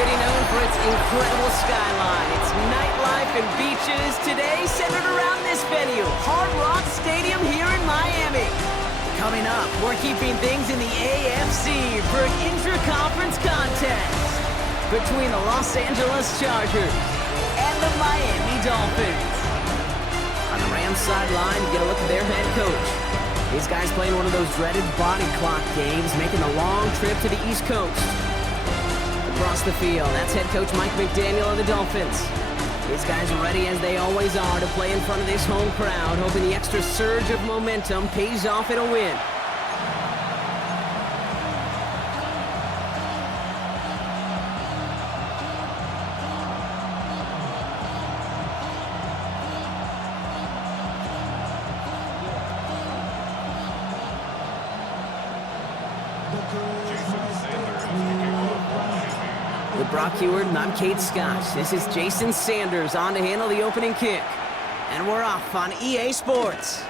city known for its incredible skyline, its nightlife and beaches, today centered around this venue, Hard Rock Stadium here in Miami. Coming up, we're keeping things in the AFC for an intra-conference contest between the Los Angeles Chargers and the Miami Dolphins. On the Rams sideline, you get a look at their head coach. These guys playing one of those dreaded body clock games, making the long trip to the East Coast. Across the field, that's head coach Mike McDaniel of the Dolphins. These guys are ready, as they always are, to play in front of this home crowd, hoping the extra surge of momentum pays off in a win. With Brock Heward, and I'm Kate Scott. This is Jason Sanders on to handle the opening kick. And we're off on EA Sports.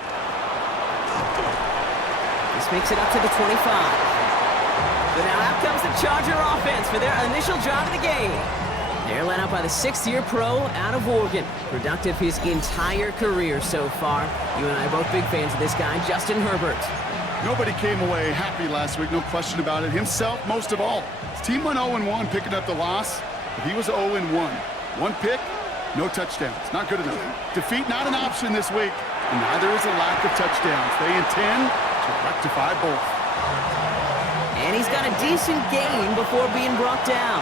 This makes it up to the 25. But now out comes the Charger offense for their initial drive of the game. They're led out by the sixth-year pro out of Oregon. Productive his entire career so far. You and I are both big fans of this guy, Justin Herbert. Nobody came away happy last week, no question about it. Himself, most of all. His team went 0-1, picking up the loss, but he was 0-1. One pick, no touchdowns. Not good enough. Defeat not an option this week, and neither is a lack of touchdowns. They intend to rectify both. And he's got a decent gain before being brought down.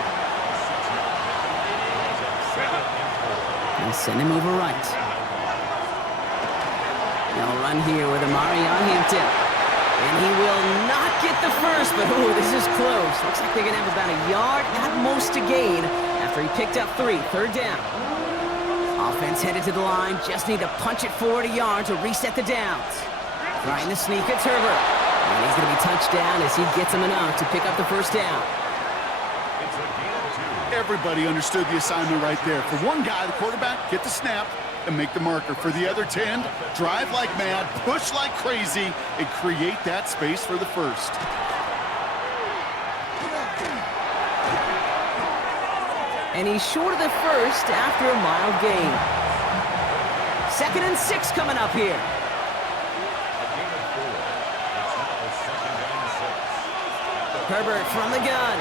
They'll send him over right. They'll run here with Amari on Hampton. And he will not get the first, but ooh, this is close. Looks like they're going to have about a yard at most to gain after he picked up 3, third down. Offense headed to the line, just need to punch it forward a yard to reset the downs. Trying to sneak, it's Herbert. And he's going to be touched down as he gets him enough to pick up the first down. Everybody understood the assignment right there. For one guy, the quarterback, get the snap and make the marker. For the other 10, drive like mad, push like crazy, and create that space for the first. And he's short of the first after a mild gain. 2nd and 6 coming up here. Herbert from the gun.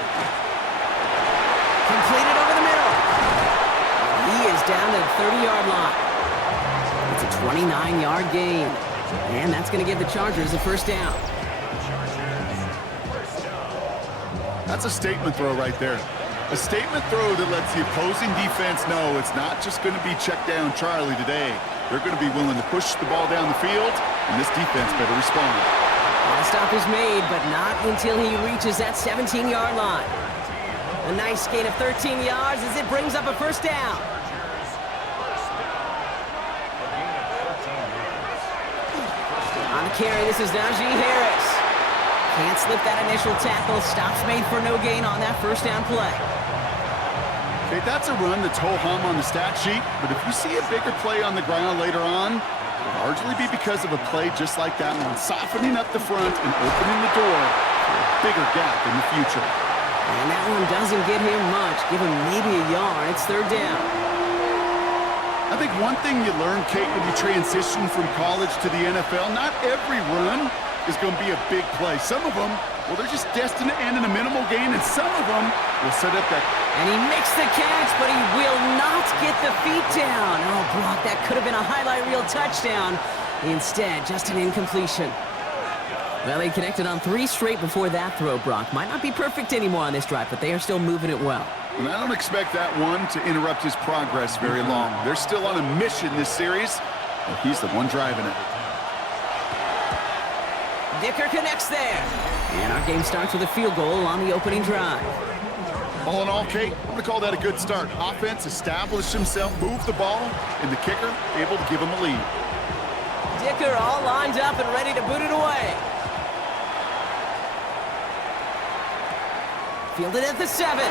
Completed over the middle. He is down to the 30-yard line. It's a 29-yard gain. And that's going to give the Chargers the first down. That's a statement throw right there. A statement throw that lets the opposing defense know it's not just going to be check down Charlie today. They're going to be willing to push the ball down the field, and this defense better respond. The stop is made, but not until he reaches that 17-yard line. A nice gain of 13 yards as it brings up a first down. On the carry, this is Najee Harris. Can't slip that initial tackle. Stops made for no gain on that first down play. Okay, that's a run that's ho-hum on the stat sheet, but if you see a bigger play on the ground later on, it'll largely be because of a play just like that one, softening up the front and opening the door for a bigger gap in the future. And that one doesn't get him much. Give him maybe a yard. It's third down. I think one thing you learn, Kate, when you transition from college to the NFL, not every run is going to be a big play. Some of them, well, they're just destined to end in a minimal gain, and some of them will set up that. And he makes the catch, but he will not get the feet down. Oh, Brock, that could have been a highlight reel touchdown. Instead, just an incompletion. Well, they connected on 3 straight before that throw, Brock. Might not be perfect anymore on this drive, but they are still moving it well. And I don't expect that one to interrupt his progress very long. They're still on a mission this series, and he's the one driving it. Dicker connects there. And our game starts with a field goal on the opening drive. All in all, Kate, I'm going to call that a good start. Offense established himself, moved the ball, and the kicker able to give him a lead. Dicker all lined up and ready to boot it away. Fielded at the 7.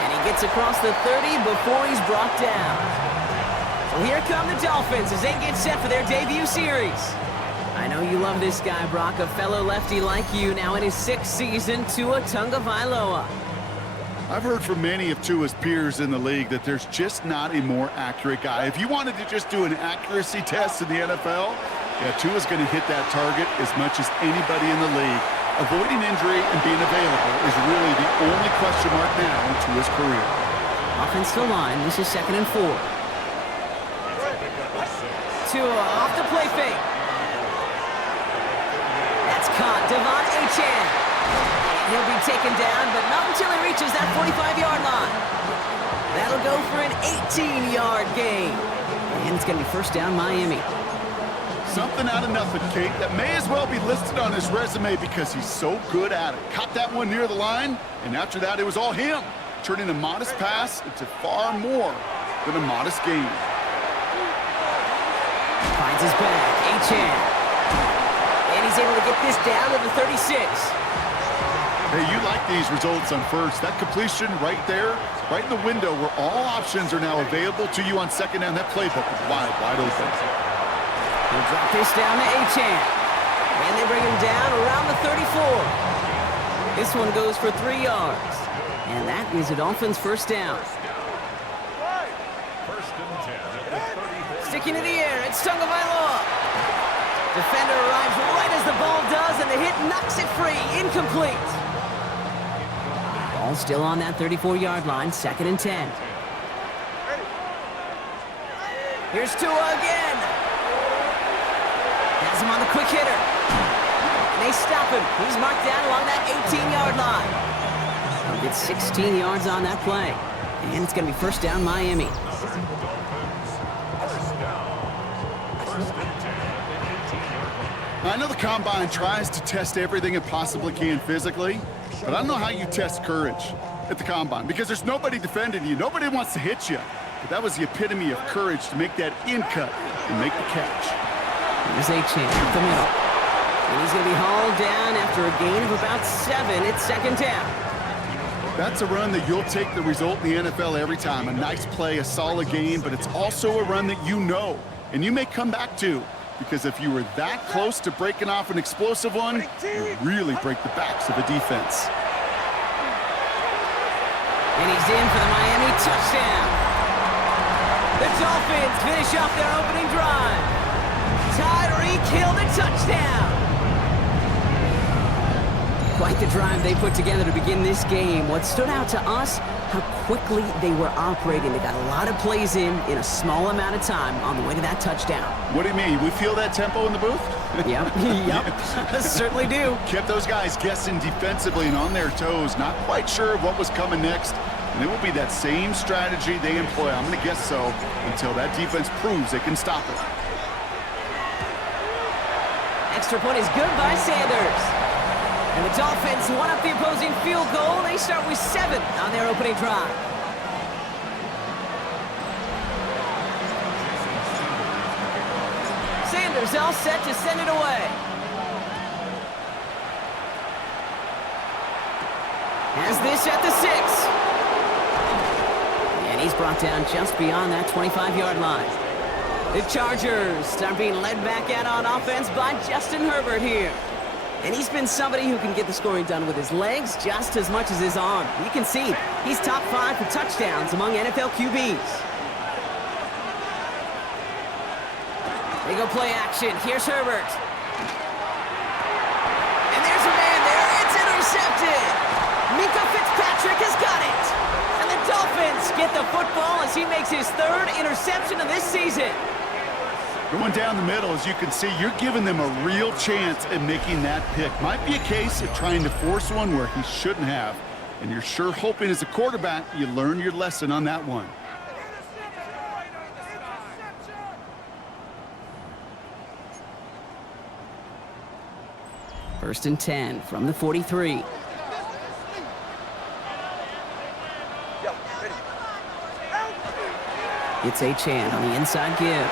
And he gets across the 30 before he's brought down. So here come the Dolphins as they get set for their debut series. I know you love this guy, Brock, a fellow lefty like you, now in his 6th season, Tua Tagovailoa. I've heard from many of Tua's peers in the league that there's just not a more accurate guy. If you wanted to just do an accuracy test in the NFL, yeah, Tua's going to hit that target as much as anybody in the league. Avoiding injury and being available is really the only question mark now in Tua's career. Offensive line, this is 2nd and 4. Tua off the play fake. That's caught, Devon Achane. He'll be taken down, but not until he reaches that 45-yard line. That'll go for an 18-yard gain. And it's going to be first down Miami. Something out of nothing, Kate, that may as well be listed on his resume because he's so good at it. Caught that one near the line, and after that, it was all him, turning a modest pass into far more than a modest gain. Finds his back, Achane. And he's able to get this down to the 36. Hey, you like these results on first. That completion right there, right in the window where all options are now available to you on second down. That playbook is wide open. He'll drop this down to Achane. And they bring him down around the 34. This one goes for 3 yards. And that is a Dolphins first down. Sticking to the air, it's Tagovailoa. Defender arrives right as the ball does, and the hit knocks it free. Incomplete. Ball still on that 34-yard line, 2nd and 10. Here's Tua again. Has him on the quick hitter. And they stop him. He's marked down along that 18-yard line. He'll get 16 yards on that play. And it's going to be first down Miami. I know the Combine tries to test everything it possibly can physically, but I don't know how you test courage at the Combine because there's nobody defending you. Nobody wants to hit you. But that was the epitome of courage to make that in cut and make the catch. Here's Achane up the middle. And he's going to be hauled down after a gain of about 7. It's 2nd down. That's a run that you'll take the result in the NFL every time. A nice play, a solid game, but it's also a run that you know and you may come back to. Because if you were that close to breaking off an explosive one, you really break the backs of the defense. And he's in for the Miami touchdown. The Dolphins finish off their opening drive. Tyreek Hill the touchdown. Quite the drive they put together to begin this game. What stood out to us, how quickly they were operating. They got a lot of plays in a small amount of time on the way to that touchdown. What do you mean? We feel that tempo in the booth? Yep. Certainly do. Kept those guys guessing defensively and on their toes, not quite sure what was coming next. And it will be that same strategy they employ, I'm going to guess so, until that defense proves they can stop it. Extra point is good by Sanders. And the Dolphins won up the opposing field goal. They start with 7 on their opening drive. Sanders all set to send it away. Has this at the 6. And he's brought down just beyond that 25-yard line. The Chargers start being led back out on offense by Justin Herbert here. And he's been somebody who can get the scoring done with his legs just as much as his arm. You can see he's top 5 for touchdowns among NFL QBs. They go play action. Here's Herbert. And there's a man there. It's intercepted. Minka Fitzpatrick has got it. And the Dolphins get the football as he makes his 3rd interception of this season. Going down the middle, as you can see, you're giving them a real chance at making that pick. Might be a case of trying to force one where he shouldn't have. And you're sure hoping as a quarterback you learn your lesson on that one. First and 10 from the 43. It's Achane on the inside give.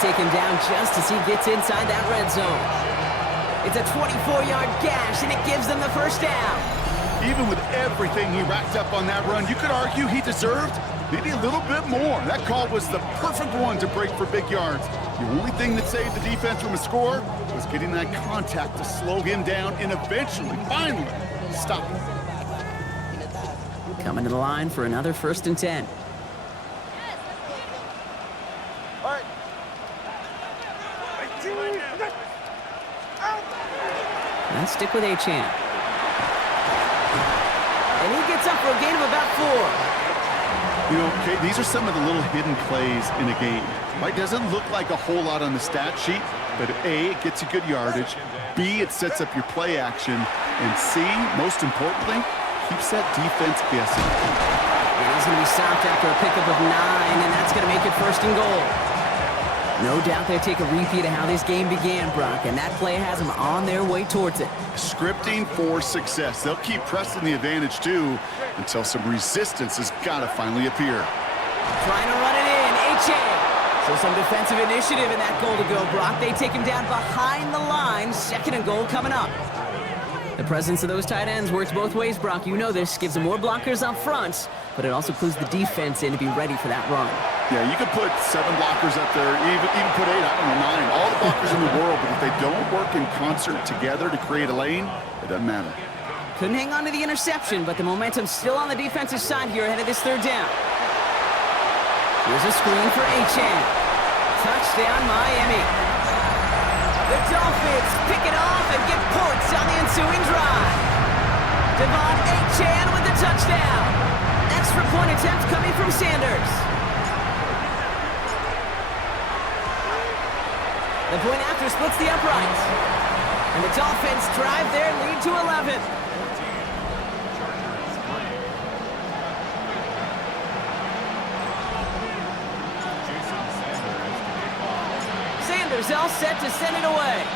Take him down just as he gets inside that red zone. It's a 24-yard gash, and it gives them the first down. Even with everything he racked up on that run, you could argue he deserved maybe a little bit more. That call was the perfect one to break for big yards. The only thing that saved the defense from a score was getting that contact to slow him down and eventually, finally, stop him. Coming to the line for another 1st and 10. And stick with Achane. And he gets up for a gain of about 4. You know, okay, these are some of the little hidden plays in a game. It doesn't look like a whole lot on the stat sheet, but A, it gets you good yardage. B, it sets up your play action. And C, most importantly, keeps that defense guessing. And he's going to be stopped after a pickup of 9, and that's going to make it 1st and goal. No doubt they'll take a repeat of how this game began, Brock, and that play has them on their way towards it. Scripting for success. They'll keep pressing the advantage, too, until some resistance has got to finally appear. Trying to run it in, Achane. So some defensive initiative in that goal to go, Brock. They take him down behind the line. 2nd and goal coming up. The presence of those tight ends works both ways, Brock. You know this. Gives them more blockers up front, but it also clues the defense in to be ready for that run. Yeah, you could put 7 blockers up there, even put 8, I don't know, 9. All the blockers in the world, but if they don't work in concert together to create a lane, it doesn't matter. Couldn't hang on to the interception, but the momentum's still on the defensive side here ahead of this 3rd down. Here's a screen for Achane. Touchdown, Miami. The Dolphins pick it off and get points on the ensuing drive. Devon Achane with the touchdown. Extra point attempt coming from Sanders. The point after splits the uprights. And the Dolphins drive their lead to 11. Sanders all set to send it away.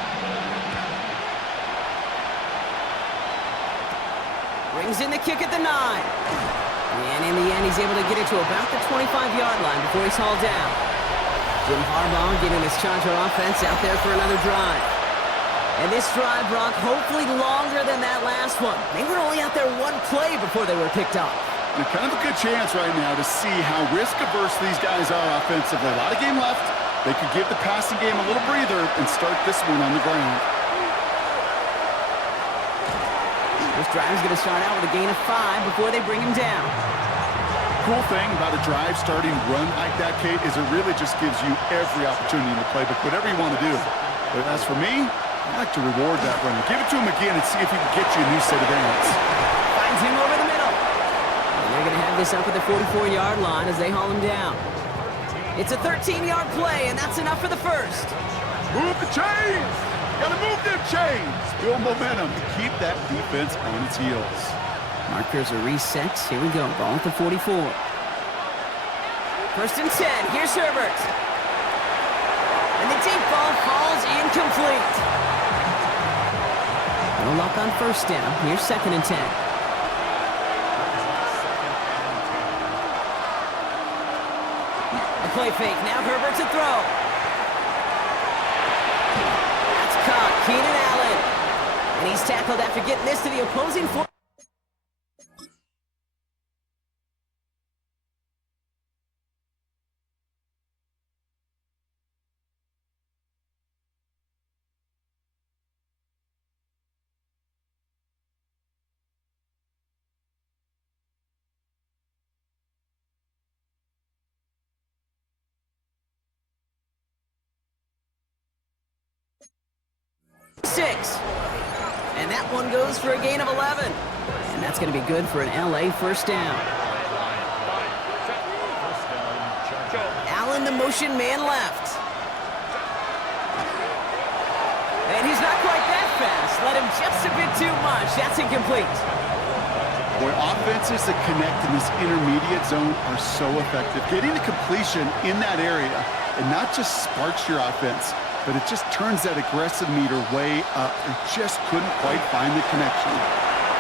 Brings in the kick at the 9. And in the end, he's able to get it to about the 25-yard line before he's hauled down. Jim Harbaugh getting his Charger offense out there for another drive. And this drive, Brock, hopefully longer than that last one. They were only out there 1 play before they were picked up. And kind of a good chance right now to see how risk-averse these guys are offensively. A lot of game left. They could give the passing game a little breather and start this one on the ground. This drive's going to start out with a gain of 5 before they bring him down. Cool thing about a drive starting run like that, Kate, is it really just gives you every opportunity in the playbook, whatever you want to do. But as for me, I like to reward that run. Give it to him again and see if he can get you a new set of downs. Finds him over the middle. And they're going to have this up at the 44-yard line as they haul him down. It's a 13-yard play, and that's enough for the 1st. Move the chains! Gotta move them chains! Build momentum to keep that defense on its heels. Markers are reset. Here we go. Ball at the 44. 1st and 10. Here's Herbert. And the deep ball falls incomplete. No luck on 1st down. Here's 2nd and 10. A play fake. Now Herbert to throw. That's caught. Keenan Allen. And he's tackled after getting this to the opposing 4. And that one goes for a gain of 11. And that's going to be good for an LA 1st down. Allen, the motion man left. And he's not quite that fast. Let him just a bit too much. That's incomplete. Boy, offenses that connect in this intermediate zone are so effective. Getting the completion in that area, and not just sparks your offense, but it just turns that aggressive meter way up. It just couldn't quite find the connection.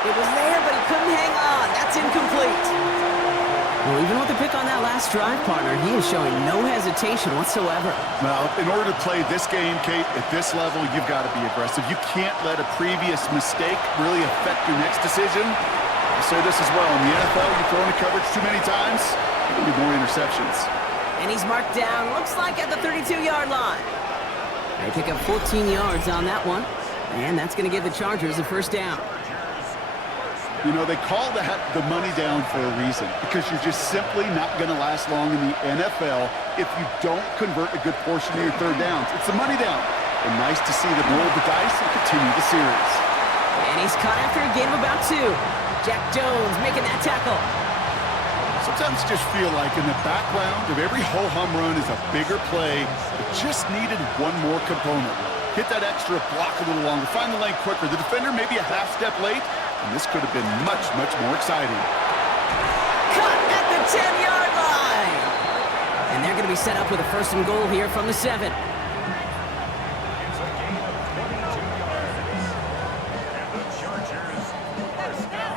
It was there, but he couldn't hang on. That's incomplete. Well, even with the pick on that last drive, partner, he is showing no hesitation whatsoever. Well, in order to play this game, Kate, at this level, you've got to be aggressive. You can't let a previous mistake really affect your next decision. say this as well. In the NFL, you throw into coverage too many times, there'll be more interceptions. And he's marked down, looks like at the 32-yard line. They pick up 14 yards on that one, and that's going to give the Chargers a first down. You know, they call that the money down for a reason, because you're just simply not going to last long in the NFL if you don't convert a good portion of your third downs. It's the money down. And nice to see them roll the dice and continue the series. And he's caught after a gain of about 2. Jack Jones making that tackle. Sometimes you just feel like in the background of every ho-hum run is a bigger play that just needed one more component. Hit that extra block a little longer, find the lane quicker. The defender maybe a half step late, and this could have been much, much more exciting. Cut at the 10-yard line. And they're going to be set up with a first and goal here from the 7.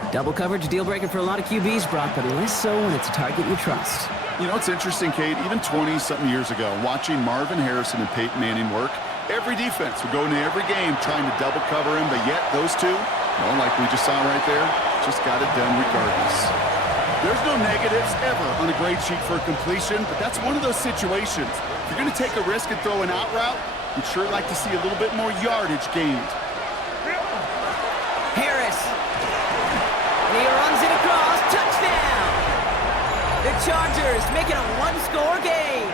Double coverage, deal breaker for a lot of QBs, Brock, but less so when it's a target you trust. You know, it's interesting, Kate, even 20-something years ago, watching Marvin Harrison and Peyton Manning work, every defense would go into every game trying to double cover him, but yet those two, well, like we just saw right there, just got it done regardless. There's no negatives ever on a grade sheet for a completion, but that's one of those situations. If you're going to take a risk and throw an out route, you'd sure like to see a little bit more yardage gained. Harris. And he runs it across. Touchdown! The Chargers making a one-score game.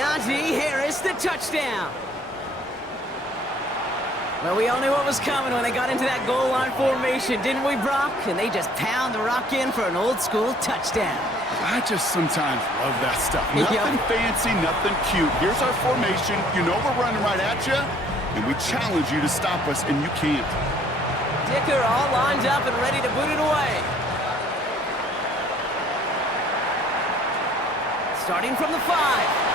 Najee Harris, the touchdown. Well, we all knew what was coming when they got into that goal line formation, didn't we, Brock? And they just pound the rock in for an old-school touchdown. I just sometimes love that stuff. Yep. Nothing fancy, nothing cute. Here's our formation. You know we're running right at you, and we challenge you to stop us, and you can't. Dicker all lined up and ready to boot it away. Starting from the 5.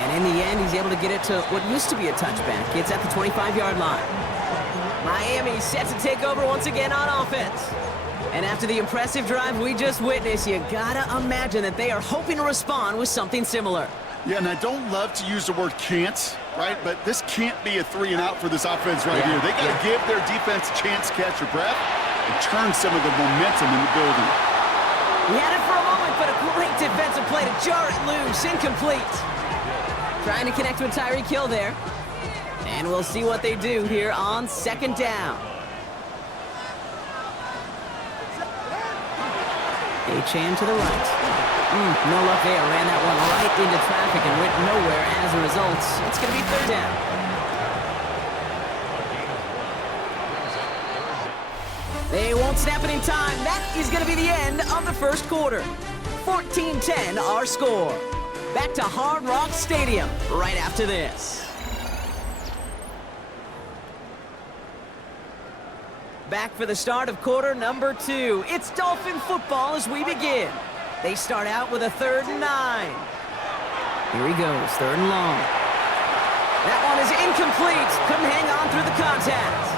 And in the end, he's able to get it to what used to be a touchback. It's at the 25-yard line. Miami set to take over once again on offense. And after the impressive drive we just witnessed, you gotta imagine that they are hoping to respond with something similar. Yeah, and I don't love to use the word can't, right? But this can't be a 3-and-out for this offense right here. They got to give their defense a chance to catch your breath and turn some of the momentum in the building. He had it for a moment, but a great defensive play to jar it loose. Incomplete. Trying to connect with Tyreek Hill there. And we'll see what they do here on second down. Achane to the right. No luck there. Ran that one right into traffic and went nowhere as a result. It's going to be third down. They won't snap it in time. That is going to be the end of the first quarter. 14-10 our score. Back to Hard Rock Stadium right after this. Back for the start of quarter number 2. It's Dolphin football as we begin. They start out with a 3rd and 9. Here he goes, 3rd and long. That one is incomplete. Couldn't hang on through the contact.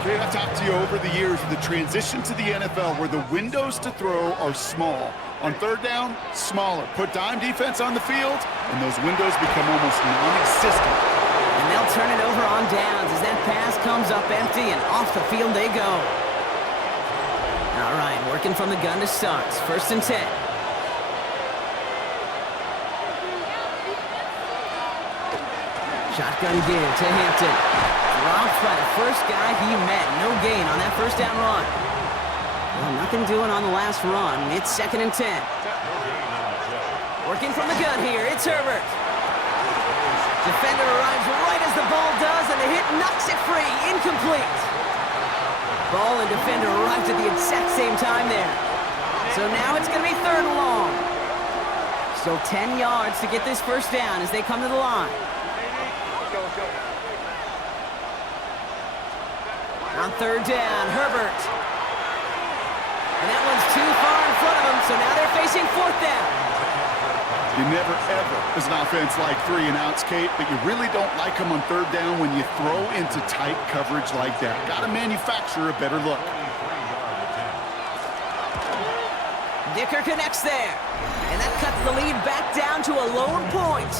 Okay, I've talked to you over the years of the transition to the NFL where the windows to throw are small. On 3rd down, smaller. Put dime defense on the field, and those windows become almost non-existent. And they'll turn it over on downs as that pass comes up empty, and off the field they go. All right, working from the gun to start. 1st and 10. Shotgun give to Hampton. Dropped by the first guy he met. No gain on that 1st down run. Well, nothing doing on the last run. It's 2nd and 10. Working from the gun here. It's Herbert. Defender arrives right as the ball does, and the hit knocks it free. Incomplete. Ball and defender arrived at the exact same time there. So now it's going to be 3rd and long. Still 10 yards to get this 1st down as they come to the line. On 3rd down, Herbert. And that one's too far in front of them, so now they're facing 4th down. You never, ever, as an offense, like 3-and-outs, Kate, but you really don't like them on 3rd down when you throw into tight coverage like that. Got to manufacture a better look. Dicker connects there, and that cuts the lead back down to a lone point.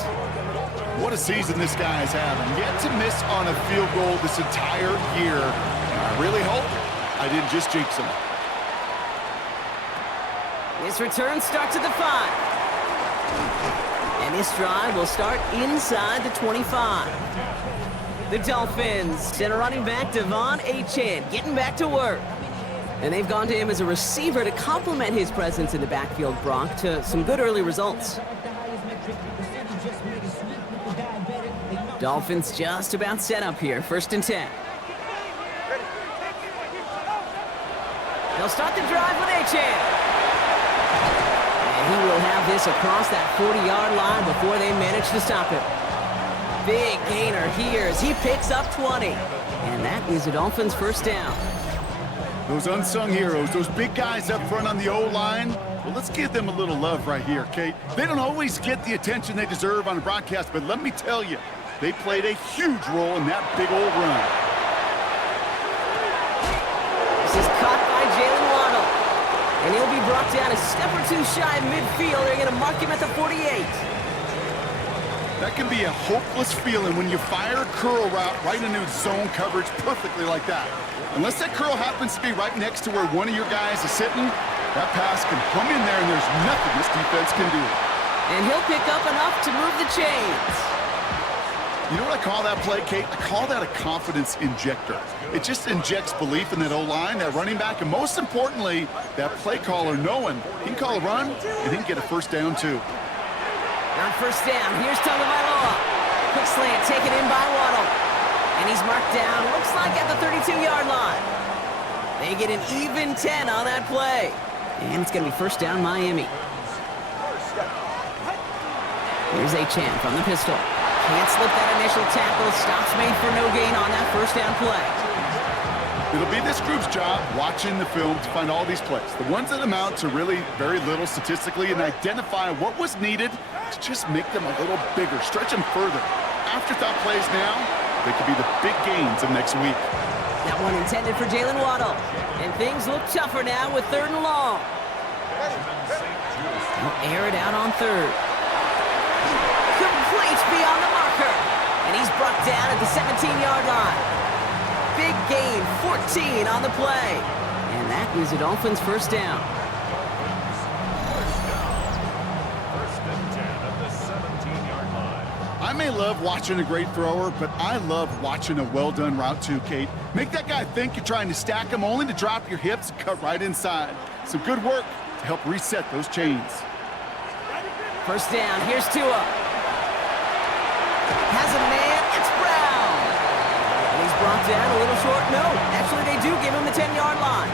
What a season this guy is having. Yet to miss on a field goal this entire year. And I really hope I didn't just jinx him. This return starts at the 5. And this drive will start inside the 25. The Dolphins center running back Devon Achane getting back to work. And they've gone to him as a receiver to complement his presence in the backfield, Brock, to some good early results. Dolphins just about set up here, 1st and 10. They'll start the drive with Achane. And he will have this across that 40-yard line before they manage to stop him. Big gainer here as he picks up 20. And that is the Dolphins' 1st down. Those unsung heroes, those big guys up front on the O-line, well, let's give them a little love right here, Kate. They don't always get the attention they deserve on a broadcast, but let me tell you, they played a huge role in that big old run. This is caught by Jalen Waddle. And he'll be brought down a step or two shy of midfield. They're going to mark him at the 48. That can be a hopeless feeling when you fire a curl route right into zone coverage perfectly like that. Unless that curl happens to be right next to where one of your guys is sitting, that pass can hum in there and there's nothing this defense can do. And he'll pick up enough to move the chains. You know what I call that play, Kate? I call that a confidence injector. It just injects belief in that O-line, that running back, and most importantly, that play caller knowing he can call a run and he can get a 1st down too. On 1st down, here's Tagovailoa. Quick slant taken in by Waddle. And he's marked down, looks like at the 32-yard line. They get an even 10 on that play. And it's going to be 1st down Miami. Here's Achane from the pistol. Can't slip that initial tackle. Stops made for no gain on that 1st down play. It'll be this group's job watching the film to find all these plays, the ones that amount to really very little statistically, and identify what was needed to just make them a little bigger, stretch them further. Afterthought plays now, they could be the big gains of next week. That one intended for Jalen Waddle. And things look tougher now with 3rd and long. They'll air it out on 3rd. Complete beyond the marker. And he's brought down at the 17-yard line. Big gain, 14 on the play. And that is the Dolphins' 1st down. I may love watching a great thrower, but I love watching a well-done route too, Kate. Make that guy think you're trying to stack him only to drop your hips and cut right inside. Some good work to help reset those chains. 1st down, here's Tua. Has a man, it's Brown. And he's brought down a little short. No, actually they do give him the 10-yard line.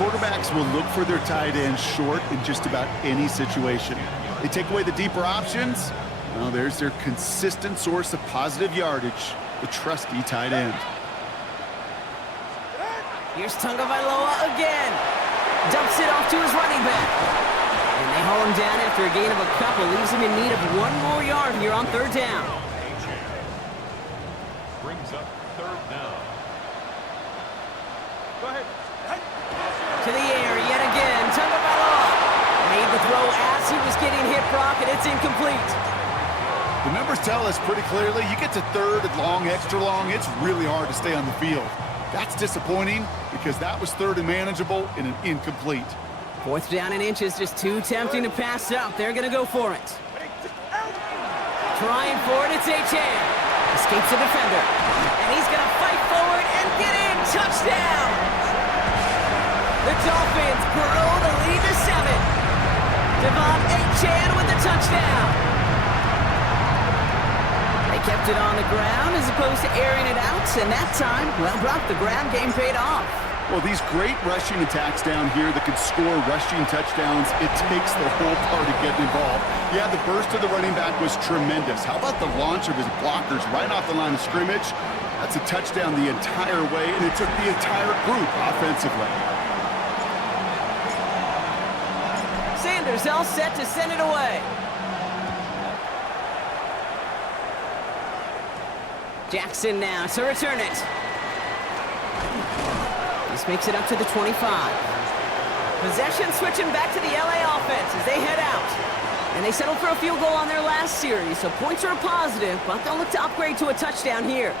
Quarterbacks will look for their tight end short in just about any situation. They take away the deeper options. Well, there's their consistent source of positive yardage, the trusty tight end. Here's Tagovailoa again. Dumps it off to his running back. And they haul him down after a gain of a couple. Leaves him in need of 1 more yard here on 3rd down. Brings up 3rd down. Go ahead. To the air yet again. Tagovailoa made the throw as he was getting hit, Brock, and it's incomplete. The numbers tell us pretty clearly, you get to 3rd and long, extra long, it's really hard to stay on the field. That's disappointing because that was 3rd and manageable in an incomplete. 4th down and inches, just too tempting to pass up. They're going to go for it. Trying for it, it's Achane. Escapes the defender. And he's going to fight forward and get in. Touchdown! The Dolphins grow the lead to 7. Devon Achane with the touchdown. They kept it on the ground as opposed to airing it out, and that time, well, Brock, the ground game paid off. Well, these great rushing attacks down here that can score rushing touchdowns, it takes the whole party getting involved. Yeah, the burst of the running back was tremendous. How about the launch of his blockers right off the line of scrimmage? That's a touchdown the entire way, and it took the entire group offensively. Sanders all set to send it away. Jackson now to return it. This makes it up to the 25. Possession switching back to the LA offense as they head out. And they settled for a field goal on their last series, so points are a positive, but they'll look to upgrade to a touchdown here.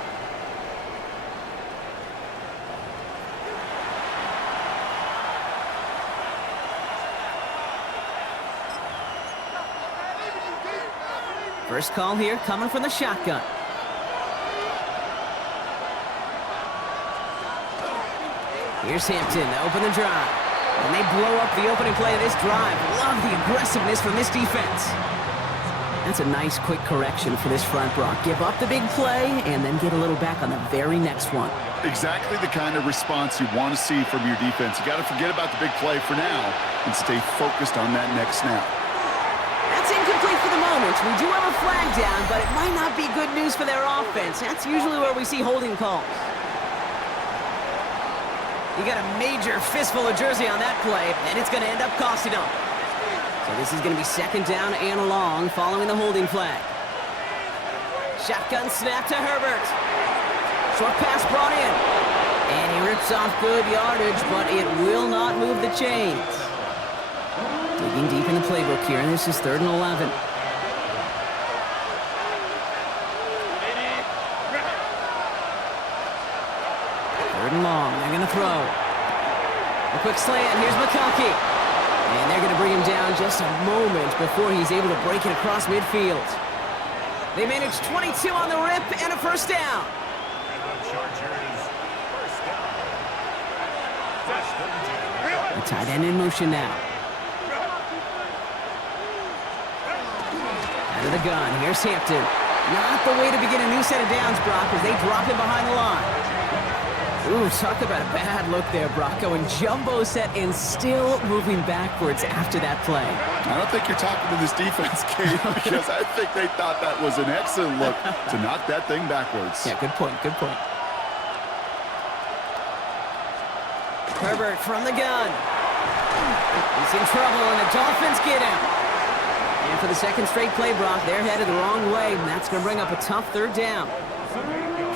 First call here coming from the shotgun. Here's Hampton to open the drive. And they blow up the opening play of this drive. Love the aggressiveness from this defense. That's a nice quick correction for this front, Brock. Give up the big play and then get a little back on the very next one. Exactly the kind of response you want to see from your defense. You got to forget about the big play for now and stay focused on that next snap. That's incomplete for the moment. We do have a flag down, but it might not be good news for their offense. That's usually where we see holding calls. You got a major fistful of jersey on that play, and it's going to end up costing them. So this is going to be second down and long following the holding flag. Shotgun snap to Herbert. Short pass brought in. And he rips off good yardage, but it will not move the chains. Digging deep in the playbook here, and this is 3rd and 11. Third and long, they're going to throw. A quick slant, here's McConkey. And they're going to bring him down just a moment before he's able to break it across midfield. They manage 22 on the rip and a first down. The tight end in motion now. Out of the gun, here's Hampton. Not the way to begin a new set of downs, Brock, as they drop him behind the line. Ooh, talk about a bad look there, Brock. Going jumbo set and still moving backwards after that play. I don't think you're talking to this defense, Kate, because I think they thought that was an excellent look to knock that thing backwards. Yeah, good point, good point. Herbert from the gun. He's in trouble, and the Dolphins get him. And for the second straight play, Brock, they're headed the wrong way, and that's going to bring up a tough third down.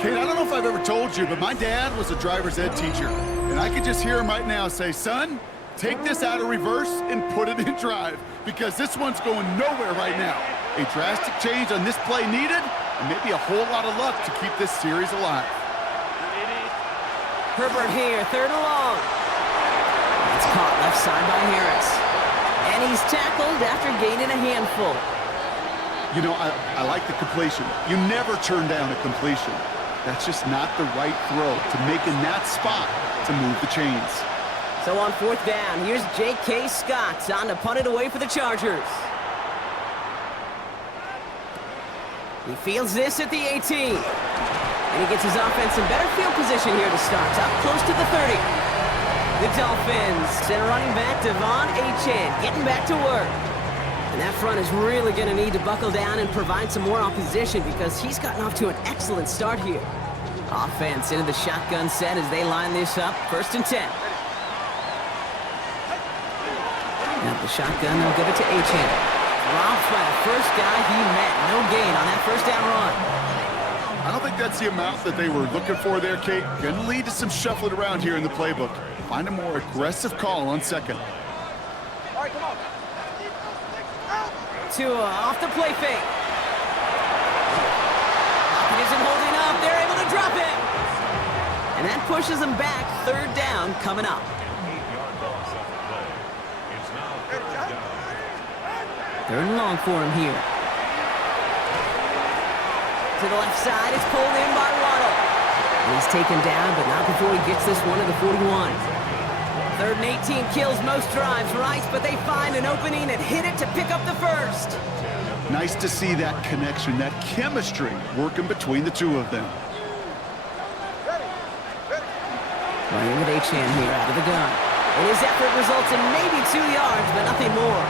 Kate, I don't know if I've ever told you, but my dad was a driver's ed teacher. And I could just hear him right now say, son, take this out of reverse and put it in drive, because this one's going nowhere right now. A drastic change on this play needed, and maybe a whole lot of luck to keep this series alive. Herbert here, 3rd and long. It's caught left side by Harris. And he's tackled after gaining a handful. You know, I like the completion. You never turn down a completion. That's just not the right throw to make in that spot to move the chains. So on 4th down, here's J.K. Scott on to punt it away for the Chargers. He fields this at the 18. And he gets his offense in better field position here to start, up close to the 30. The Dolphins send running back Devon Achane getting back to work. And that front is really going to need to buckle down and provide some more opposition because he's gotten off to an excellent start here. Offense into the shotgun set as they line this up. 1st and 10. Now the shotgun, they'll give it to Achane. Dropped by the first guy he met. No gain on that first down run. I don't think that's the amount that they were looking for there, Kate. Going to lead to some shuffling around here in the playbook. Find a more aggressive call on 2nd. All right, come on. Tua off the play fake. It isn't holding up. They're able to drop it. And that pushes them back. 3rd down coming up. 3rd and long for him here. To the left side, it's pulled in by Waddle. And he's taken down, but not before he gets this one to the 41. 3rd and 18 kills most drives, right? But they find an opening and hit it to pick up the first. Nice to see that connection, that chemistry working between the two of them. Running with Achane here out of the gun. And his effort results in maybe 2 yards, but nothing more.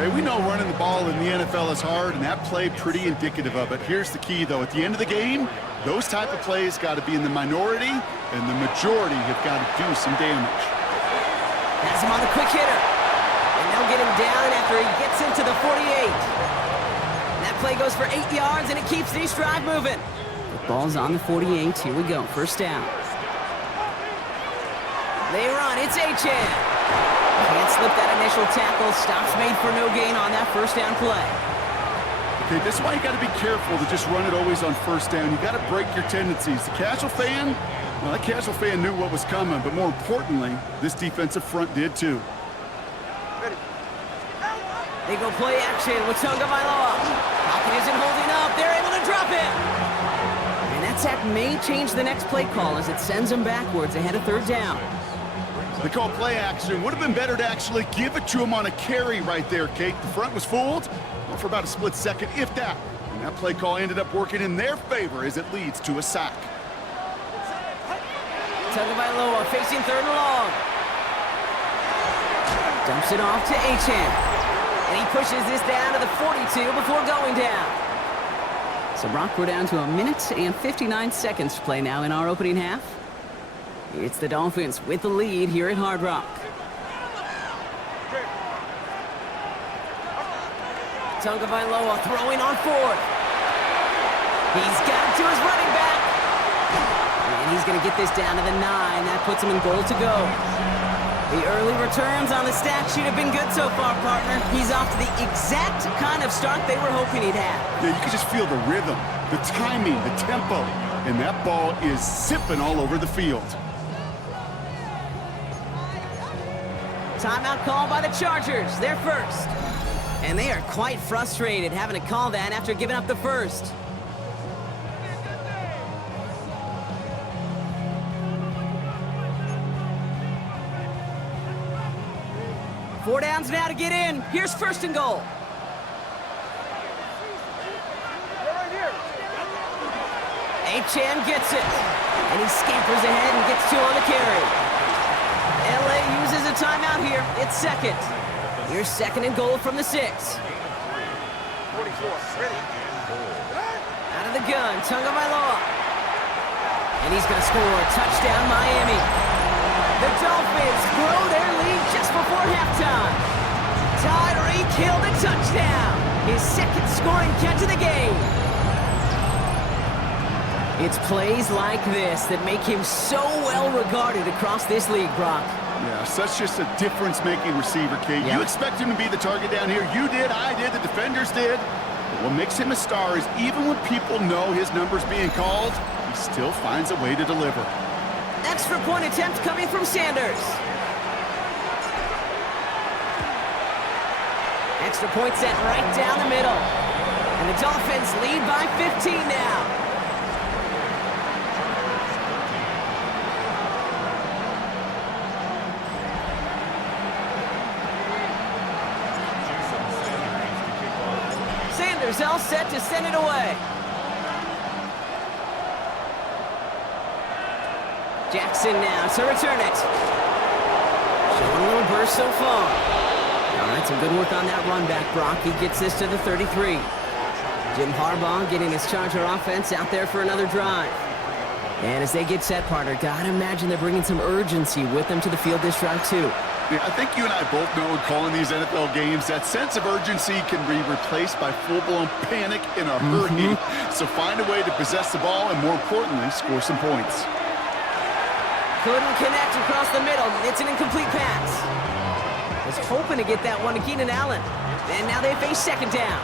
Hey, we know running the ball in the NFL is hard, and that play pretty indicative of it. Here's the key, though. At the end of the game, those type of plays got to be in the minority, and the majority have got to do some damage. Has him on the quick hitter. And they'll get him down after he gets into the 48. That play goes for 8 yards, and it keeps this drive moving. The ball's on the 48. Here we go. 1st down. They run. It's Achane. Can't slip that initial tackle. Stops made for no gain on that 1st down play. Okay, this is why you got to be careful to just run it always on 1st down. You got to break your tendencies. The casual fan, well, that casual fan knew what was coming, but more importantly, this defensive front did too. They go play action with Tagovailoa. Pocket isn't holding up. They're able to drop it. And that sack may change the next play call as it sends them backwards ahead of third down. They call play action. Would have been better to actually give it to him on a carry right there, Kate. The front was fooled for about a split second, if that. And that play call ended up working in their favor as it leads to a sack. Tagovailoa facing third and long. Dumps it off to Achane. And he pushes this down to the 42 before going down. So Brock, we're down to 1 minute and 59 seconds to play now in our opening half. It's the Dolphins with the lead here at Hard Rock. Tagovailoa throwing on fourth. He's got it to his running back. And he's going to get this down to the 9. That puts him in goal to go. The early returns on the stat sheet have been good so far, partner. He's off to the exact kind of start they were hoping he'd have. Yeah, you can just feel the rhythm, the timing, the tempo. And that ball is zipping all over the field. Timeout call by the Chargers. They're first. And they are quite frustrated having to call that after giving up the first. Four downs now to get in. Here's first and goal. Achane gets it. And he scampers ahead and gets 2 on the carry. LA uses a timeout here. It's second. Here's second and goal from the 6. 44, ready. Out of the gun, Tagovailoa. And he's going to score. Touchdown, Miami. The Dolphins grow their lead just before halftime. Tyreek Hill the touchdown. His second scoring catch of the game. It's plays like this that make him so well regarded across this league, Brock. Yeah, such just a difference-making receiver, Kate. Yeah. You expect him to be the target down here. You did, I did, the defenders did. But what makes him a star is even when people know his number's being called, he still finds a way to deliver. Extra point attempt coming from Sanders. Extra point set right down the middle. And the Dolphins lead by 15 now. Sanders all set to send it away. Jackson now to return it. Showing a little burst so far. All right, some good work on that run back, Brock. He gets this to the 33. Jim Harbaugh getting his Charger offense out there for another drive. And as they get set, partner, gotta imagine they're bringing some urgency with them to the field this drive, too. Yeah, I think you and I both know in calling these NFL games, that sense of urgency can be replaced by full-blown panic in a hurry. So find a way to possess the ball and, more importantly, score some points. Couldn't connect across the middle. It's an incomplete pass. Was hoping to get that one to Keenan Allen. And now they face second down.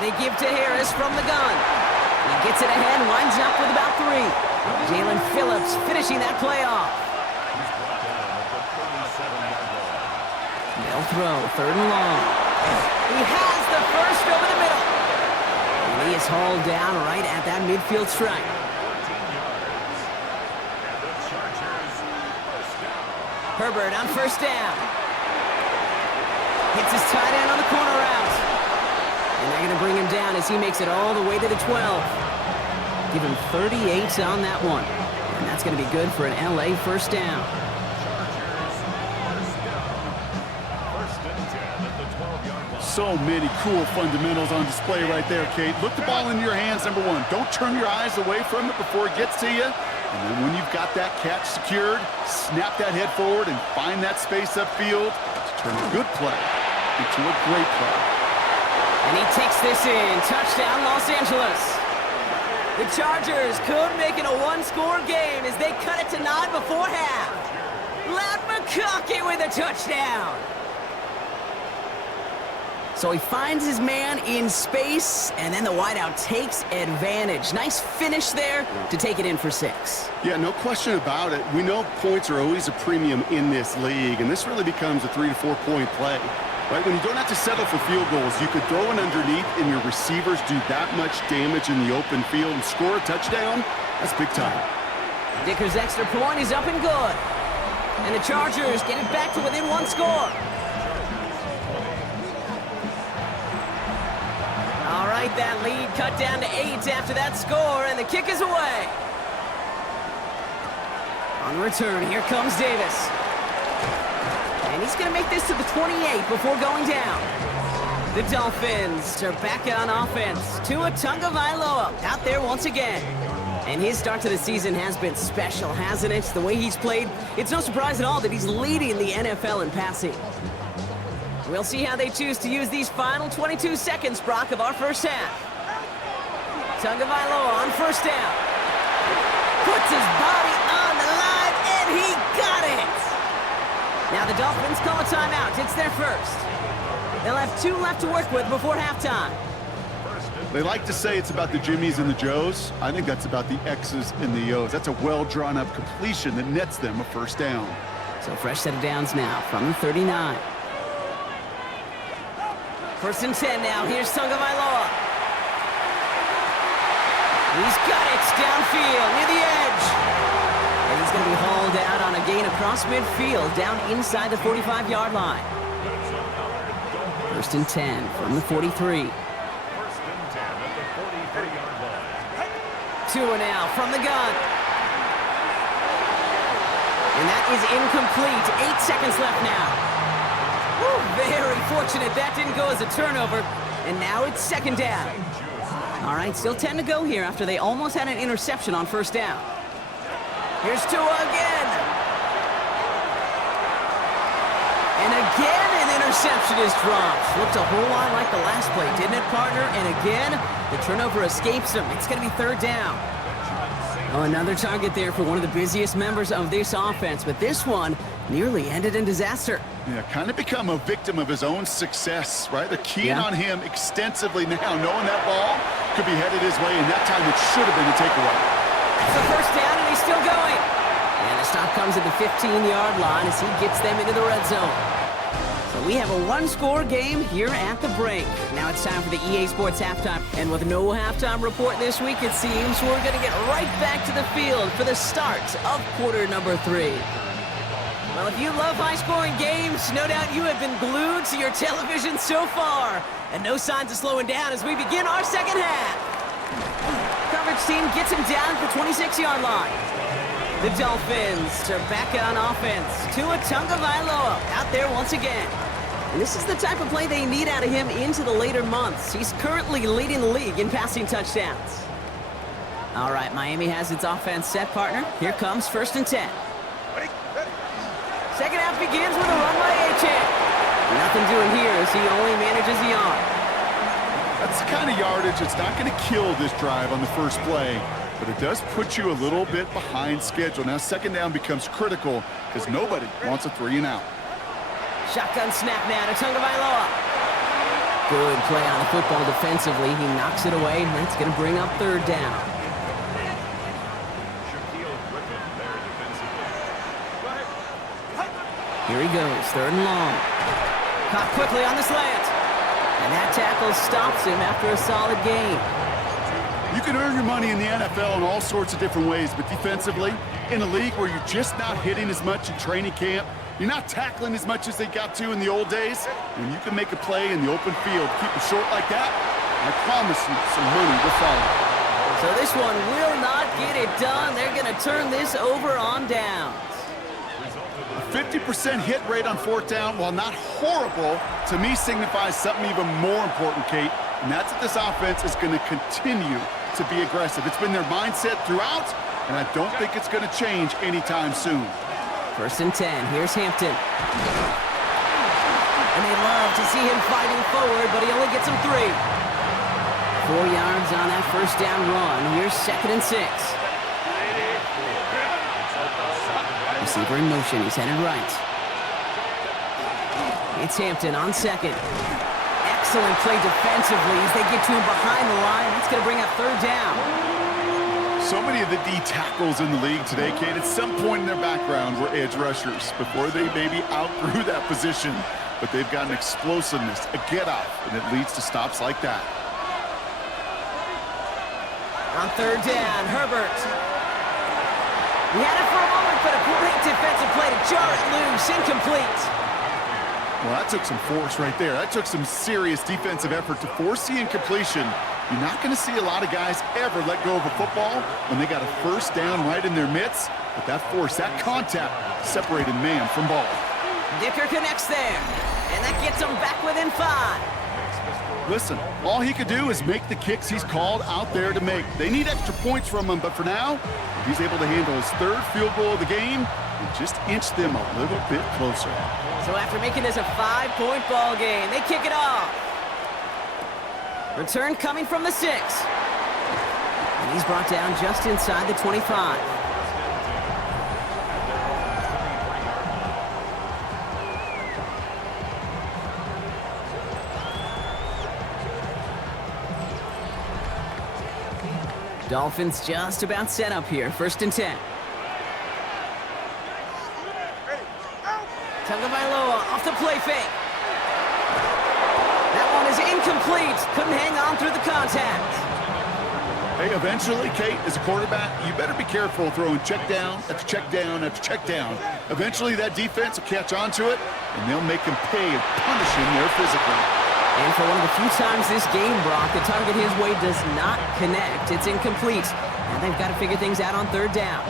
They give to Harris from the gun. He gets it ahead, winds up with about 3. Jalen Phillips finishing that play off. They'll throw, third and long. He has the first over the middle. And he is hauled down right at that midfield stripe. Herbert on first down. Hits his tight end on the corner route. And they're going to bring him down as he makes it all the way to the 12. Give him 38 on that one. And that's going to be good for an LA first down. So many cool fundamentals on display right there, Kate. Look the ball in your hands, number 1. Don't turn your eyes away from it before it gets to you. And then when you've got that catch secured, snap that head forward and find that space upfield to turn a good play into a great play. And he takes this in. Touchdown, Los Angeles. The Chargers could make it a one-score game as they cut it to 9 before half. Ladd McConkey with a touchdown. So he finds his man in space, and then the wideout takes advantage. Nice finish there to take it in for 6. Yeah, no question about it. We know points are always a premium in this league, and this really becomes a 3 to 4 point play. Right, when you don't have to settle for field goals, you could throw it underneath and your receivers do that much damage in the open field and score a touchdown. That's big time. Dicker's extra point is up and good. And the Chargers get it back to within 1 score. All right, that lead cut down to 8 after that score, and the kick is away. On the return, here comes Davis. And he's going to make this to the 28 before going down. The Dolphins are back on offense. Tua Tagovailoa out there once again. And his start to the season has been special, hasn't it? The way he's played, it's no surprise at all that he's leading the NFL in passing. We'll see how they choose to use these final 22 seconds, Brock, of our first half. Tagovailoa on first down. Puts his body on the line, and he got it! Now the Dolphins call a timeout. It's their first. They'll have 2 left to work with before halftime. They like to say it's about the Jimmies and the Joes. I think that's about the X's and the O's. That's a well-drawn-up completion that nets them a first down. So fresh set of downs now from the 39. First and 10 now. Here's Tagovailoa. He's got it downfield near the edge. And he's going to be hauled out on a gain across midfield down inside the 45-yard line. First and 10 from the 43. Tua now from the gun. And that is incomplete. 8 seconds left now. Woo, very fortunate that didn't go as a turnover. And now it's second down. All right, still 10 to go here after they almost had an interception on first down. Here's Tua again. And again an interception is dropped. Looked a whole lot like the last play, didn't it, partner? And again, the turnover escapes him. It's going to be third down. Oh, another target there for one of the busiest members of this offense, but this one nearly ended in disaster. Yeah, kind of become a victim of his own success, right? They're keying on him extensively now, knowing that ball could be headed his way, and that time it should have been a takeaway. That's the first down, and he's still going. And the stop comes at the 15-yard line as he gets them into the red zone. So we have a 1-score game here at the break. Now it's time for the EA Sports halftime. And with no halftime report this week, it seems we're going to get right back to the field for the start of quarter number 3. Well, if you love high-scoring games, no doubt you have been glued to your television so far. And no signs of slowing down as we begin our second half. Coverage team gets him down at the 26-yard line. The Dolphins are back on offense. Tua Tagovailoa out there once again. And this is the type of play they need out of him into the later months. He's currently leading the league in passing touchdowns. All right, Miami has its offense set, partner. Here comes first and 10. Second half begins with a run by Achane. Nothing doing here as he only manages the yard. That's the kind of yardage that's not going to kill this drive on the first play, but it does put you a little bit behind schedule. Now second down becomes critical because nobody wants a 3-and-out. Shotgun snap now to Tagovailoa. Good play on the football defensively. He knocks it away, and that's going to bring up third down. Here he goes, third and long. Caught quickly on the slant. And that tackle stops him after a solid gain. You can earn your money in the NFL in all sorts of different ways, but defensively, in a league where you're just not hitting as much in training camp, you're not tackling as much as they got to in the old days, when you can make a play in the open field, keep it short like that, I promise you some money will follow. So this one will not get it done. They're going to turn this over on downs. A 50% hit rate on fourth down, while not horrible, to me signifies something even more important, Kate, and that's that this offense is going to continue to be aggressive. It's been their mindset throughout, and I don't think it's going to change anytime soon. First and 10, here's Hampton. And they love to see him fighting forward, but he only gets him 3. 4 yards on that first down run. Here's second and 6. Receiver in motion, he's headed right. It's Hampton on second. Excellent play defensively as they get to him behind the line. That's going to bring up third down. So many of the D tackles in the league today, Kate, at some point in their background were edge rushers before they maybe outgrew that position. But they've got an explosiveness, a get-off, and it leads to stops like that. On third down, Herbert. He had it for a moment, but a great defensive play to jar it loose, incomplete. Well, that took some force right there. That took some serious defensive effort to force the incompletion. You're not going to see a lot of guys ever let go of a football when they got a first down right in their midst. But that force, that contact, separated man from ball. Dicker connects there, and that gets him back within 5. Listen, all he could do is make the kicks he's called out there to make. They need extra points from him, but for now, he's able to handle his third field goal of the game and just inch them a little bit closer. So after making this a 5-point ball game, they kick it off. Return coming from the 6. And he's brought down just inside the 25. Dolphins just about set up here. 1st and 10. Tagovailoa off the play fake. That one is incomplete. Couldn't hang on through the contact. Hey, eventually, Kate, as a quarterback, you better be careful throwing check down after check down after check down. Eventually, that defense will catch on to it, and they'll make him pay and punish him there physically. And for one of the few times this game, Brock, the target his way does not connect. It's incomplete. And they've got to figure things out on third down.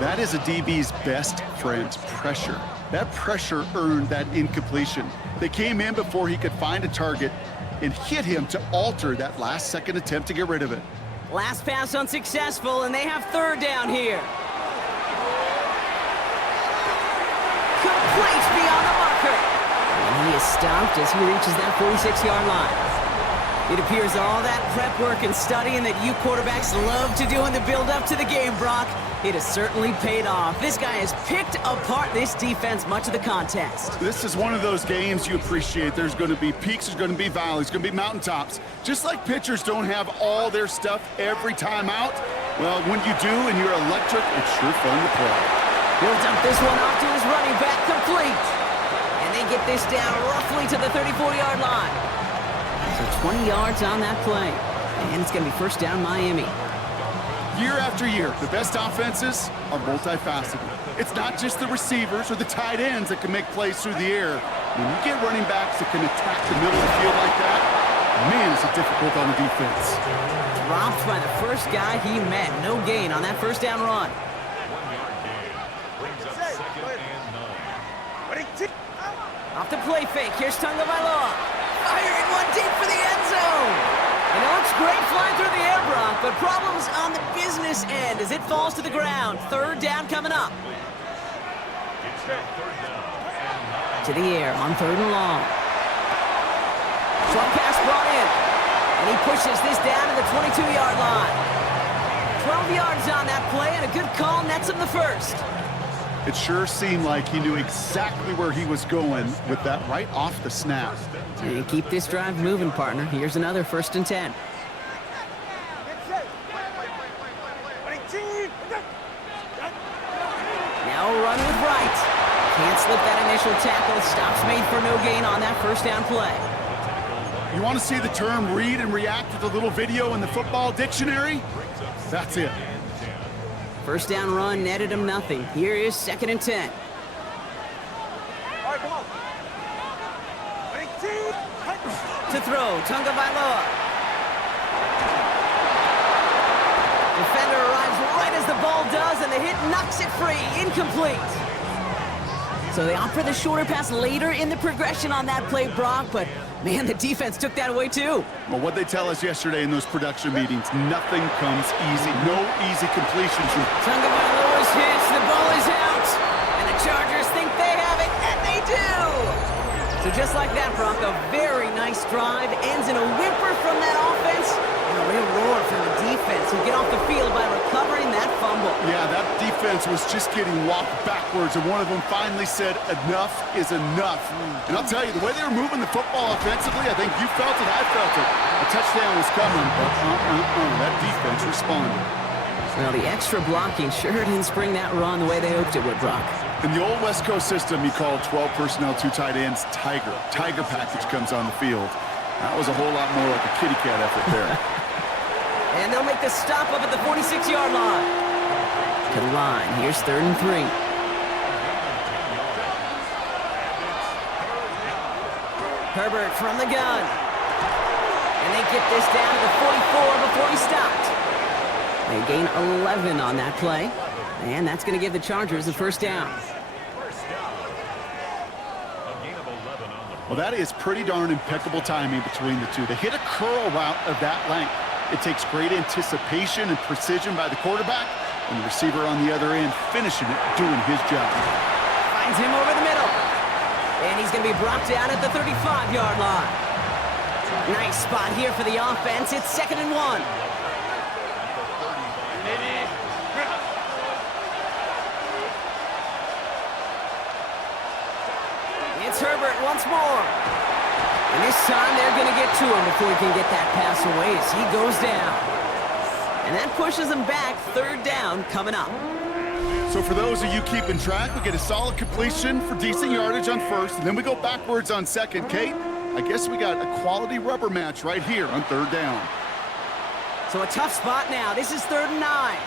That is a DB's best friend, pressure. That pressure earned that incompletion. They came in before he could find a target and hit him to alter that last-second attempt to get rid of it. Last pass unsuccessful, and they have third down here. Complete beyond the marker. And he is stopped as he reaches that 46-yard line. It appears all that prep work and studying that you quarterbacks love to do in the build-up to the game, Brock, it has certainly paid off. This guy has picked apart this defense much of the contest. This is one of those games you appreciate. There's going to be peaks, there's going to be valleys, there's going to be mountaintops. Just like pitchers don't have all their stuff every time out, well, when you do and you're electric, it's sure fun to play. He'll dump this one off to his running back, complete. And they get this down roughly to the 34-yard line. So 20 yards on that play. And it's going to be first down Miami. Year after year, the best offenses are multifaceted. It's not just the receivers or the tight ends that can make plays through the air. When you get running backs that can attack the middle of the field like that, man, is it difficult on the defense. Dropped by the first guy he met. No gain on that first down run. 1-yard gain. Brings up 2nd and 9. Off the play fake. Here's Tagovailoa. Firing one deep for the end zone. And it looks great flying through the air, Brock, but problems on the business end as it falls to the ground. Third down coming up. It's now 3rd down and 9. To the air on 3rd and long. Short pass brought in. And he pushes this down to the 22-yard line. 12 yards on that play, and a good call nets him the first. It sure seemed like he knew exactly where he was going with that right off the snap. And keep this drive moving, partner. Here's another 1st and 10. Now a run with Wright. Can't slip that initial tackle. Stops made for no gain on that first down play. You want to see the term read and react with a little video in the football dictionary? That's it. First down run netted him nothing. Here is 2nd and 10. All right, come on. To throw, Tagovailoa. Defender arrives right as the ball does, and the hit knocks it free. Incomplete. So they opt for the shorter pass later in the progression on that play, Brock, but man, the defense took that away too. Well, what they tell us yesterday in those production meetings, nothing comes easy. No easy completions. Tagovailoa's hits, the ball is out, and the Chargers think they have it, and they do. So just like that, Brock, a very nice drive ends in a whimper from that offense and a real roar from the defense who get off the field by recovering recovering that fumble. Yeah, that defense was just getting walked backwards, and one of them finally said, enough is enough. And I'll tell you, the way they were moving the football offensively, I think you felt it, I felt it. A touchdown was coming, but that defense responded. Well, the extra blocking sure didn't spring that run the way they hoped it would, Brock. In the old West Coast system, you call 12 personnel, 2 tight ends, Tiger. Tiger package comes on the field. That was a whole lot more like a kitty cat effort there. And they'll make the stop up at the 46-yard line. To the line, here's 3rd and 3. Herbert from the gun. And they get this down to the 44 before he stopped. They gain 11 on that play. And that's going to give the Chargers the first down. Well, that is pretty darn impeccable timing between the two. They hit a curl route of that length. It takes great anticipation and precision by the quarterback, and the receiver on the other end finishing it, doing his job. Finds him over the middle. And he's going to be brought down at the 35-yard line. Nice spot here for the offense. It's 2nd and 1. It's Herbert once more. And this time they're going to get to him before he can get that pass away as he goes down. And that pushes him back. 3rd down coming up. So for those of you keeping track, we get a solid completion for decent yardage on 1st, and then we go backwards on 2nd. Kate, I guess we got a quality rubber match right here on 3rd down. So a tough spot now. This is 3rd and 9.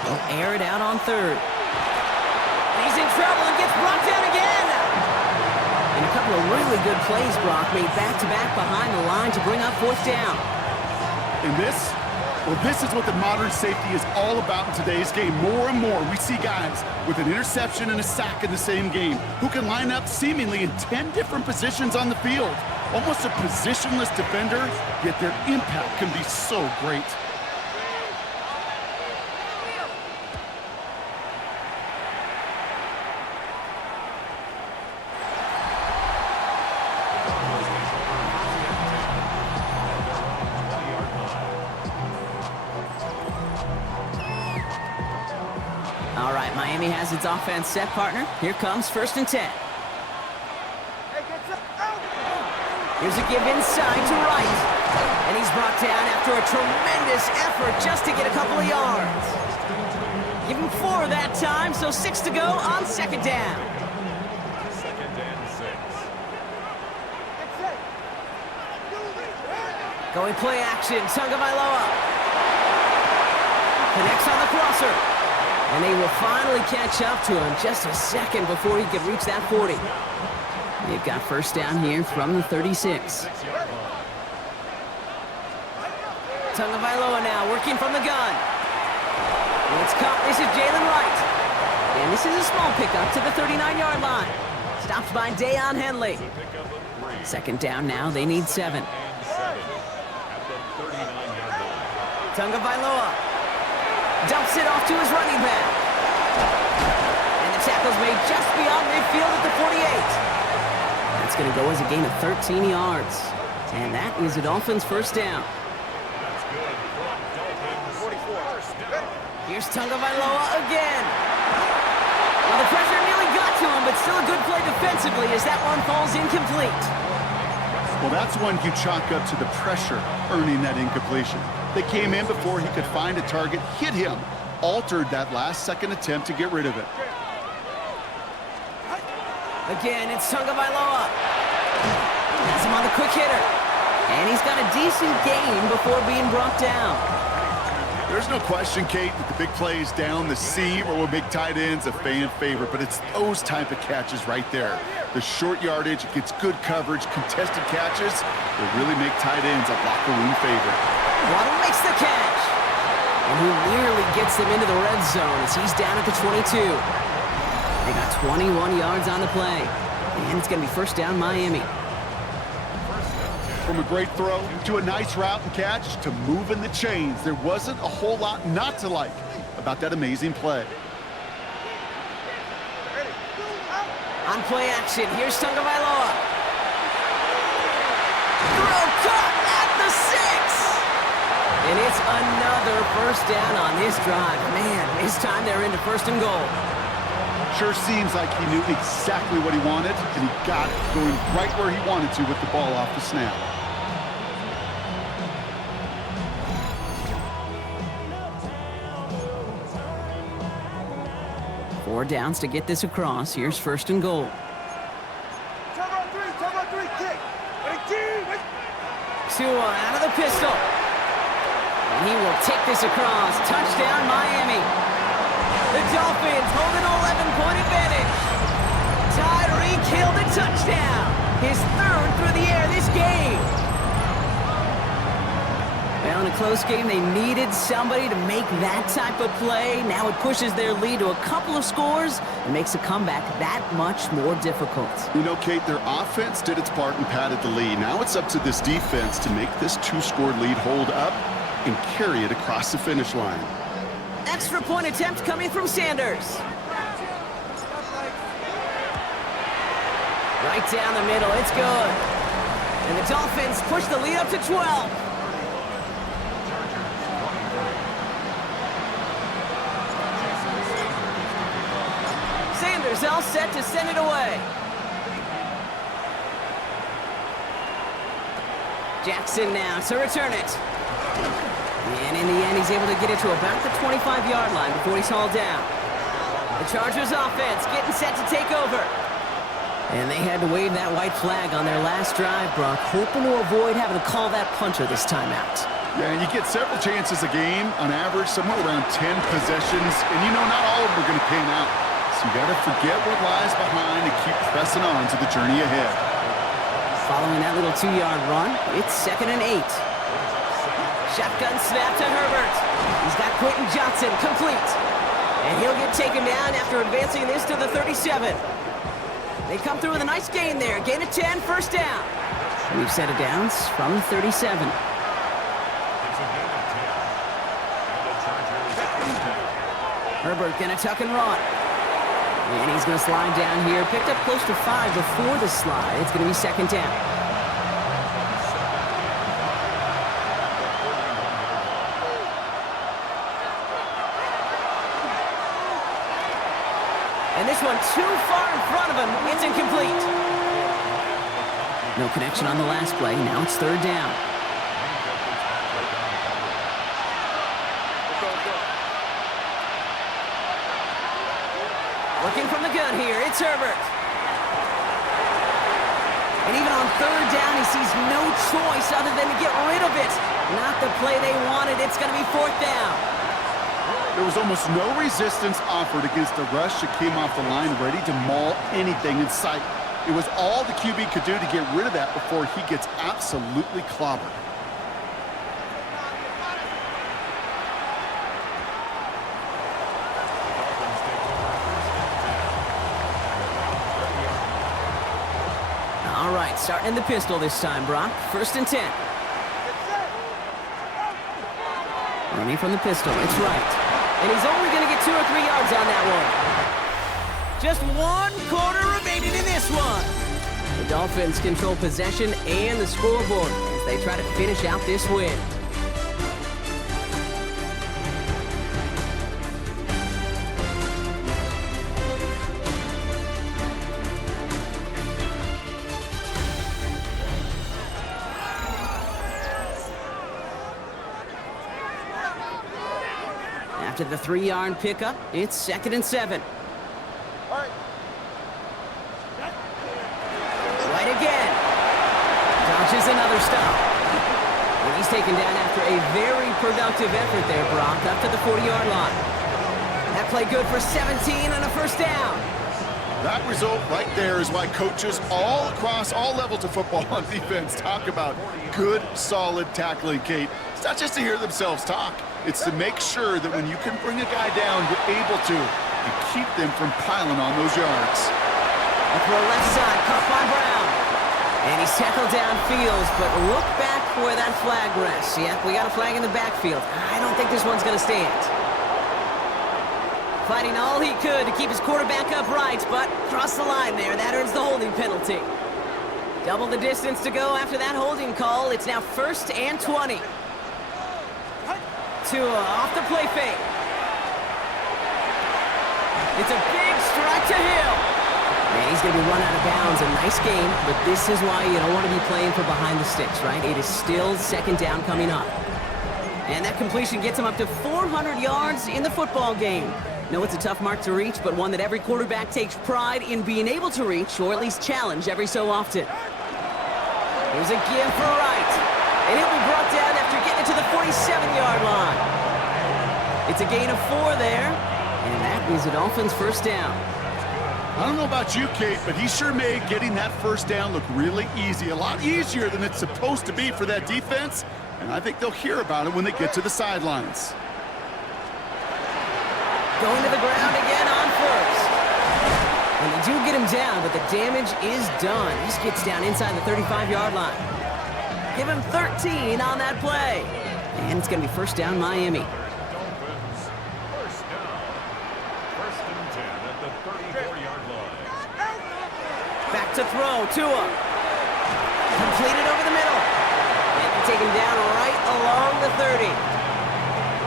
They'll air it out on 3rd. He's in trouble and gets brought down again. And a couple of really good plays, Brock, made back-to-back behind the line to bring up 4th down. And this is what the modern safety is all about in today's game. More and more, we see guys with an interception and a sack in the same game who can line up seemingly in 10 different positions on the field. Almost a positionless defender, yet their impact can be so great. All right, Miami has its offense set, partner. Here comes 1st and 10. Here's a give inside to right. And he's brought down after a tremendous effort just to get a couple of yards. Give him 4 that time, so 6 to go on 2nd down. 2nd and 6. Going play action, Tagovailoa. Connects on the crosser. And they will finally catch up to him just a second before he could reach that 40. They've got 1st down here from the 36. Tagovailoa now working from the gun. It's caught. This is Jalen Wright. And this is a small pickup to the 39-yard line. Stopped by Deion Henley. 2nd down now. They need 7. Tagovailoa dumps it off to his running back. And the tackle's made just beyond midfield at the 48. That's going to go as a gain of 13 yards. And that is a Dolphins' 1st down. Here's Tagovailoa again. Well, the pressure nearly got to him, but still a good play defensively as that one falls incomplete. Well, that's one you chalk up to the pressure earning that incompletion. They came in before he could find a target, hit him, altered that last-second attempt to get rid of it. Again, it's Tagovailoa. Has him on the quick hitter. And he's got a decent gain before being brought down. There's no question, Kate, that the big plays down the seam or with big tight ends a fan favorite, but it's those type of catches right there. The short yardage, it gets good coverage, contested catches, they really make tight ends a locker room favorite. Waddle makes the catch. And he nearly gets them into the red zone as he's down at the 22. They got 21 yards on the play. And it's going to be 1st down Miami. From a great throw to a nice route and catch to moving the chains, there wasn't a whole lot not to like about that amazing play. On play action, here's Tagovailoa. Throw caught at the 6. And it's another first down on this drive. Man, this time they're into first and goal. Sure seems like he knew exactly what he wanted, and he got it, going right where he wanted to with the ball off the snap. Four downs to get this across. Here's first and goal. Turn on three, kick. Ready, Tua out of the pistol. And he will take this across. Touchdown, Miami. The Dolphins hold an 11-point advantage. Tyreek Hill the touchdown. His third through the air this game. Well, in a close game, they needed somebody to make that type of play. Now it pushes their lead to a couple of scores and makes a comeback that much more difficult. You know, Kate, their offense did its part and padded the lead. Now it's up to this defense to make this two-score lead hold up and carry it across the finish line. Extra point attempt coming from Sanders. Right down the middle, it's good. And the Dolphins push the lead up to 12. Sanders all set to send it away. Jackson now to return it. And in the end, he's able to get it to about the 25-yard line before he's hauled down. The Chargers offense getting set to take over. And they had to wave that white flag on their last drive, Brock, hoping to avoid having to call that punter this time out. Yeah, and you get several chances a game, on average, somewhere around 10 possessions, and you know not all of them are going to pan out. So you got to forget what lies behind and keep pressing on to the journey ahead. Following that little 2-yard run, it's 2nd and 8. Shotgun snap to Herbert. He's got Quentin Johnson complete. And he'll get taken down after advancing this to the 37. They come through with a nice gain there. Gain of 10, first down. We've set it downs from the 37. Herbert gonna tuck and run. And he's gonna slide down here. Picked up close to 5 before the slide. It's gonna be 2nd down. And this one too far in front of him. It's incomplete. No connection on the last play. Now it's 3rd down. Looking from the gun here, it's Herbert. And even on 3rd down, he sees no choice other than to get rid of it. Not the play they wanted. It's going to be 4th down. There was almost no resistance offered against the rush that came off the line ready to maul anything in sight. It was all the QB could do to get rid of that before he gets absolutely clobbered. All right, starting in the pistol this time, Brock. 1st and 10. Running from the pistol, it's right. And he's only going to get 2 or 3 yards on that one. Just 1 quarter remaining in this one. The Dolphins control possession and the scoreboard as they try to finish out this win. After the 3-yard pickup, it's 2nd and 7. Right again. Dodges another stop. And he's taken down after a very productive effort there, Brock, up to the 40-yard line. That play good for 17 and a first down. That result right there is why coaches all across all levels of football on defense talk about good, solid tackling, Kate. It's not just to hear themselves talk. It's to make sure that when you can bring a guy down, you're able to and keep them from piling on those yards. A throw left side, caught by Brown. And he's tackled downfield, but look back where that flag rests. Yeah, we got a flag in the backfield. I don't think this one's going to stand. Fighting all he could to keep his quarterback upright, but crossed the line there. That earns the holding penalty. Double the distance to go after that holding call. It's now 1st and 20. Tua off the play fake. It's a big strike to Hill. Man, he's going to be run out of bounds. A nice game, but this is why you don't want to be playing for behind the sticks, right? It is still 2nd down coming up. And that completion gets him up to 400 yards in the football game. No, it's a tough mark to reach, but one that every quarterback takes pride in being able to reach, or at least challenge every so often. Here's a give for Wright. And he'll be brought down after getting it to the 47-yard line. It's a gain of 4 there, and that is a Dolphins 1st down. I don't know about you, Kate, but he sure made getting that 1st down look really easy. A lot easier than it's supposed to be for that defense, and I think they'll hear about it when they get to the sidelines. Going to the ground again on 1st. And they do get him down, but the damage is done. He just gets down inside the 35-yard line. Give him 13 on that play. And it's going to be 1st down Miami. Dolphins, 1st down. 1st and 10 at the 34-yard line. Back to throw, Tua. Completed over the middle. And taken down right along the 30.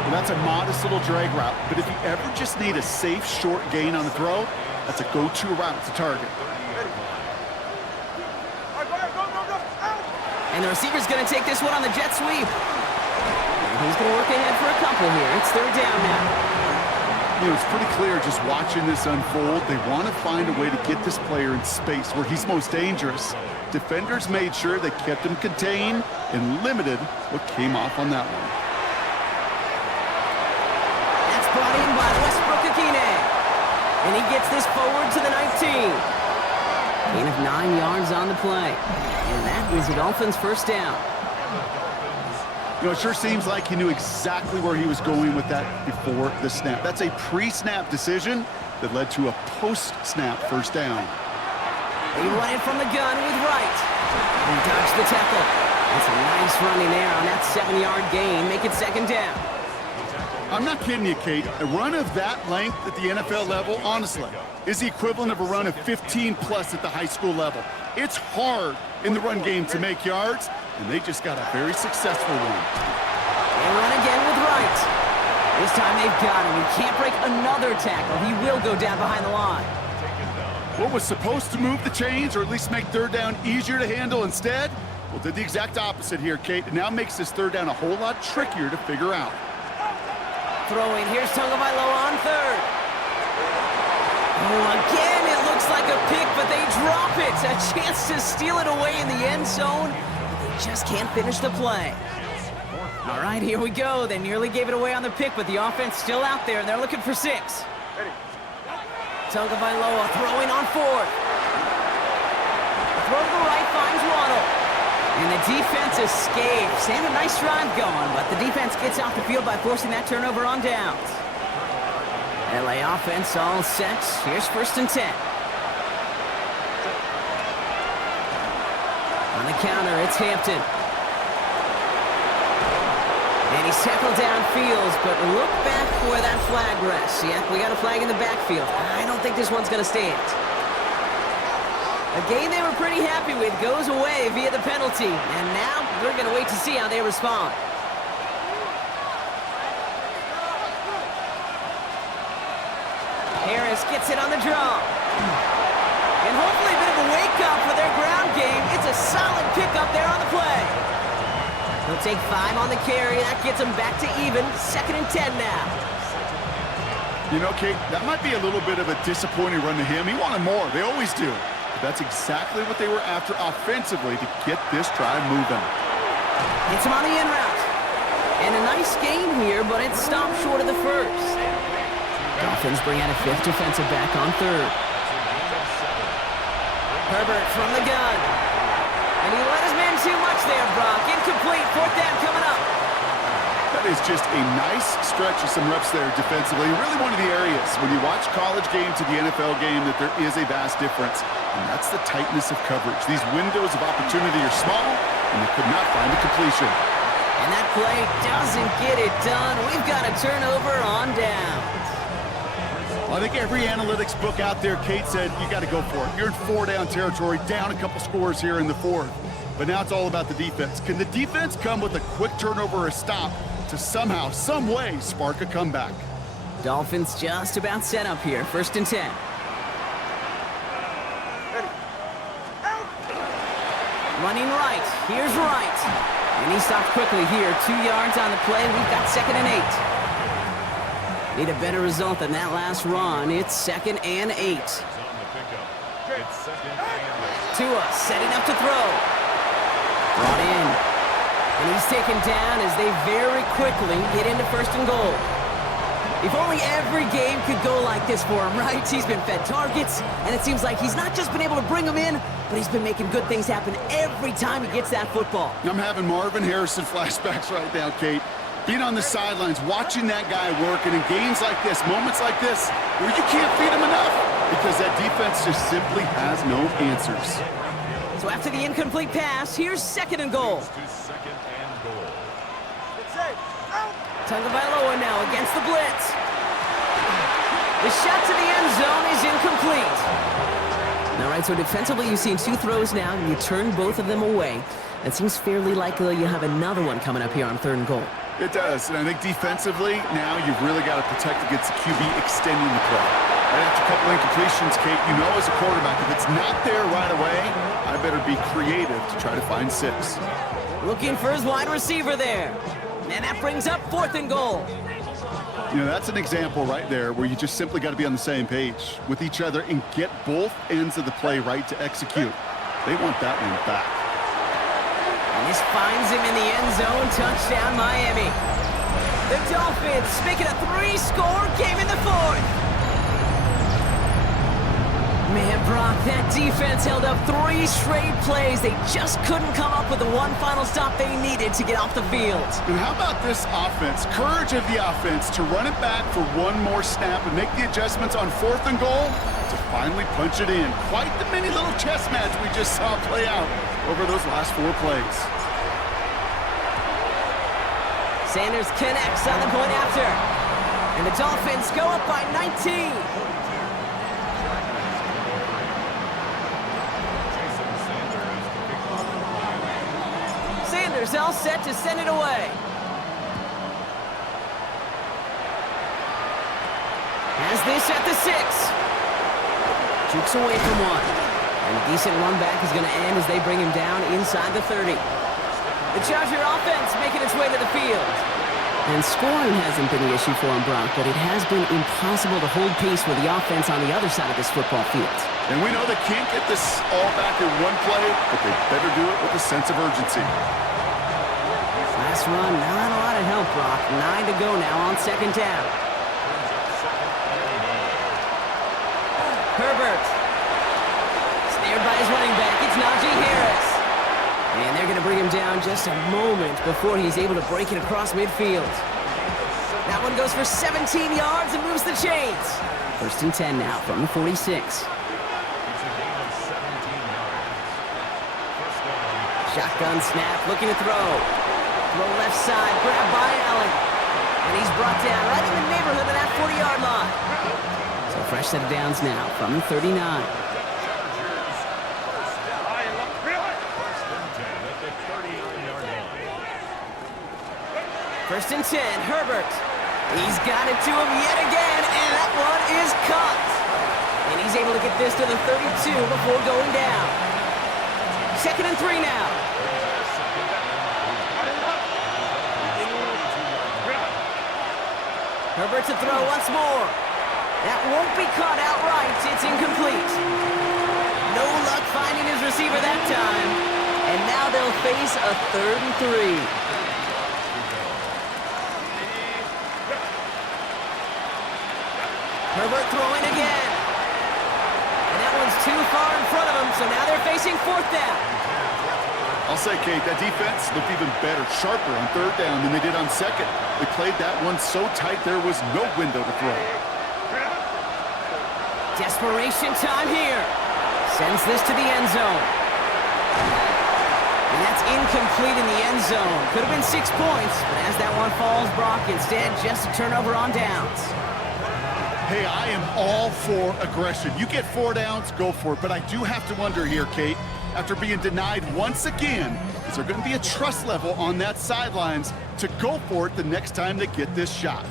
Well, that's a modest little drag route, but if you ever just need a safe, short gain on the throw, that's a go-to route to target. And the receiver's going to take this one on the jet sweep. And he's going to work ahead for a couple here. It's 3rd down now. You know, it's pretty clear just watching this unfold. They want to find a way to get this player in space where he's most dangerous. Defenders made sure they kept him contained and limited what came off on that one. That's brought in by Westbrook-Ikhine. And he gets this forward to the 19. Gain of 9 yards on the play. And that is the Dolphins' 1st down. You know, it sure seems like he knew exactly where he was going with that before the snap. That's a pre-snap decision that led to a post-snap 1st down. He run it from the gun with Wright. And dodged the tackle. That's a nice running there on that 7-yard gain. Make it 2nd down. I'm not kidding you, Kate. A run of that length at the NFL level, honestly, is the equivalent of a run of 15-plus at the high school level. It's hard in the run game to make yards, and they just got a very successful one. They run again with Wright. This time they've got him. He can't break another tackle. He will go down behind the line. What was supposed to move the chains, or at least make 3rd down easier to handle instead, well, did the exact opposite here, Kate. It now makes this 3rd down a whole lot trickier to figure out. Throwing, here's Tagovailoa on 3rd. Oh, again, it looks like a pick, but they drop it. A chance to steal it away in the end zone, but they just can't finish the play. All right, here we go. They nearly gave it away on the pick, but the offense still out there, and they're looking for 6. Tagovailoa throwing on 4th. Throw to the right finds Waddle. And the defense escapes. And a nice drive going, but the defense gets off the field by forcing that turnover on downs. LA offense all set. Here's 1st and 10. On the counter, it's Hampton. And he's tackled downfield, but look back where that flag rests. Yeah, we got a flag in the backfield. I don't think this one's going to stand. A game they were pretty happy with goes away via the penalty. And now we're going to wait to see how they respond. Harris gets it on the draw. And hopefully a bit of a wake-up for their ground game. It's a solid pickup there on the play. He'll take 5 on the carry. That gets him back to even. 2nd and 10 now. You know, Kate, that might be a little bit of a disappointing run to him. He wanted more. They always do. But that's exactly what they were after offensively to get this drive moving. Hits him on the in route. And a nice game here, but it's stopped short of the 1st. Dolphins bring out a 5th defensive back on 3rd. Herbert from the gun. And he let his man too much there, Brock. Incomplete. 4th down coming up. That is just a nice stretch of some reps there defensively. Really one of the areas when you watch college game to the NFL game that there is a vast difference. And that's the tightness of coverage. These windows of opportunity are small, and they could not find a completion. And that play doesn't get it done. We've got a turnover on down. I think every analytics book out there, Kate, said you got to go for it. You're in 4-down territory, down a couple scores here in the fourth. But now it's all about the defense. Can the defense come with a quick turnover or a stop to somehow, some way, spark a comeback? Dolphins just about set up here. 1st and 10. Running right. Here's Wright. And he stopped quickly here. 2 yards on the play. We've got 2nd and 8. Need a better result than that last run. It's 2nd and 8. It's 2nd and 8. Tua setting up to throw. Brought in. And he's taken down as they very quickly get into 1st and goal. If only every game could go like this for him, right? He's been fed targets, and it seems like he's not just been able to bring them in, but he's been making good things happen every time he gets that football. I'm having Marvin Harrison flashbacks right now, Kate. Being on the sidelines, watching that guy work, and in games like this, moments like this, where you can't feed him enough because that defense just simply has no answers. So after the incomplete pass, here's 2nd and goal. To 2nd and goal. Tagovailoa now against the blitz. The shot to the end zone is incomplete. All right, so defensively you've seen 2 throws now, and you turn both of them away. It seems fairly likely you have another one coming up here on 3rd and goal. It does, and I think defensively, now you've really got to protect against the QB extending the play. Right after a couple incompletions, Kate, you know as a quarterback, if it's not there right away, I better be creative to try to find 6. Looking for his wide receiver there. And that brings up 4th and goal. You know, that's an example right there where you just simply got to be on the same page with each other and get both ends of the play right to execute. They want that one back. And this finds him in the end zone. Touchdown, Miami. The Dolphins making a 3-score game in the 4th. Man, Brock, that defense held up 3 straight plays. They just couldn't come up with the one final stop they needed to get off the field. And how about this offense? Courage of the offense to run it back for one more snap and make the adjustments on 4th and goal to finally punch it in. Quite the mini little chess match we just saw play out over those last 4 plays. Sanders connects on the point after. And the Dolphins go up by 19. Sanders all set to send it away. Has this at the 6. Jukes away from one. And a decent run back is going to end as they bring him down inside the 30. The Charger offense making its way to the field. And scoring hasn't been the issue for him, Brock, but it has been impossible to hold pace with the offense on the other side of this football field. And we know they can't get this all back in one play, but they better do it with a sense of urgency. Last run, not a lot of help, Brock. 9 to go now on 2nd down. Herbert. Snared by his running back. It's Najee Harris. And they're going to bring him down just a moment before he's able to break it across midfield. That one goes for 17 yards and moves the chains. 1st and 10 now from the 46. Shotgun snap, looking to throw. Throw left side, grabbed by Allen. And he's brought down right in the neighborhood of that 40-yard line. So fresh set of downs now from the 39. First and 10, Herbert. He's got it to him yet again, and that one is caught. And he's able to get this to the 32 before going down. 2nd and 3 now. Herbert to throw once more. That won't be caught outright. It's incomplete. No luck finding his receiver that time. And now they'll face a 3rd and 3. Herbert throwing again. And that one's too far in front of him, so now they're facing 4th down. I'll say, Kate, that defense looked even better, sharper on 3rd down than they did on 2nd. They played that one so tight there was no window to throw. Desperation time here. Sends this to the end zone. And that's incomplete in the end zone. Could have been 6 points, but as that one falls, Brock, instead just a turnover on downs. Hey, I am all for aggression. You get 4 downs, go for it. But I do have to wonder here, Kate, after being denied once again, is there going to be a trust level on that sidelines to go for it the next time they get this shot?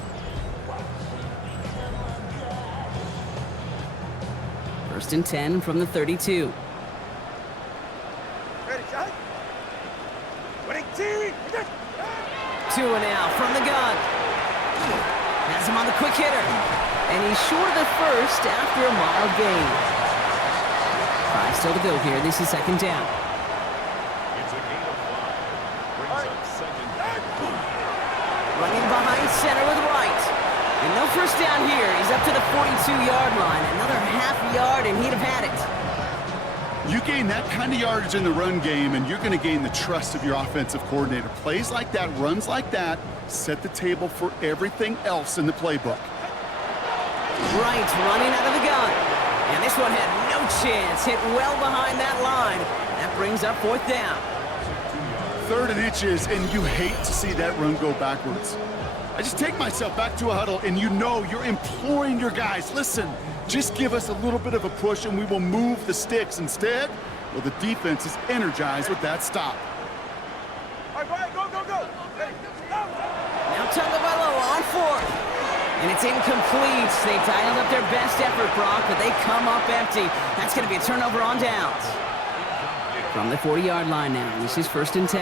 First and 10 from the 32. Ready, shot. Winning team. 2 and out from the gun. Has him on the quick hitter. And he's short of the first after a mild gain. 5 still to go here. This is second down. It's a gain of 5. Brings up second and 4. Running behind center with right. And no first down here. He's up to the 42-yard line. Another half yard, and he'd have had it. You gain that kind of yardage in the run game, and you're going to gain the trust of your offensive coordinator. Plays like that, runs like that, set the table for everything else in the playbook. Right, running out of the gun. And this one had no chance. Hit well behind that line. That brings up fourth down. 3rd and inches, and you hate to see that run go backwards. I just take myself back to a huddle, and you know you're imploring your guys, listen, just give us a little bit of a push and we will move the sticks. Instead, well, the defense is energized with that stop. All right, Brian, go, go, go. Ready, go. Now Tagovailoa on 4th. And it's incomplete. They dialed up their best effort, Brock, but they come up empty. That's going to be a turnover on downs. From the 40-yard line now, this is first and 10.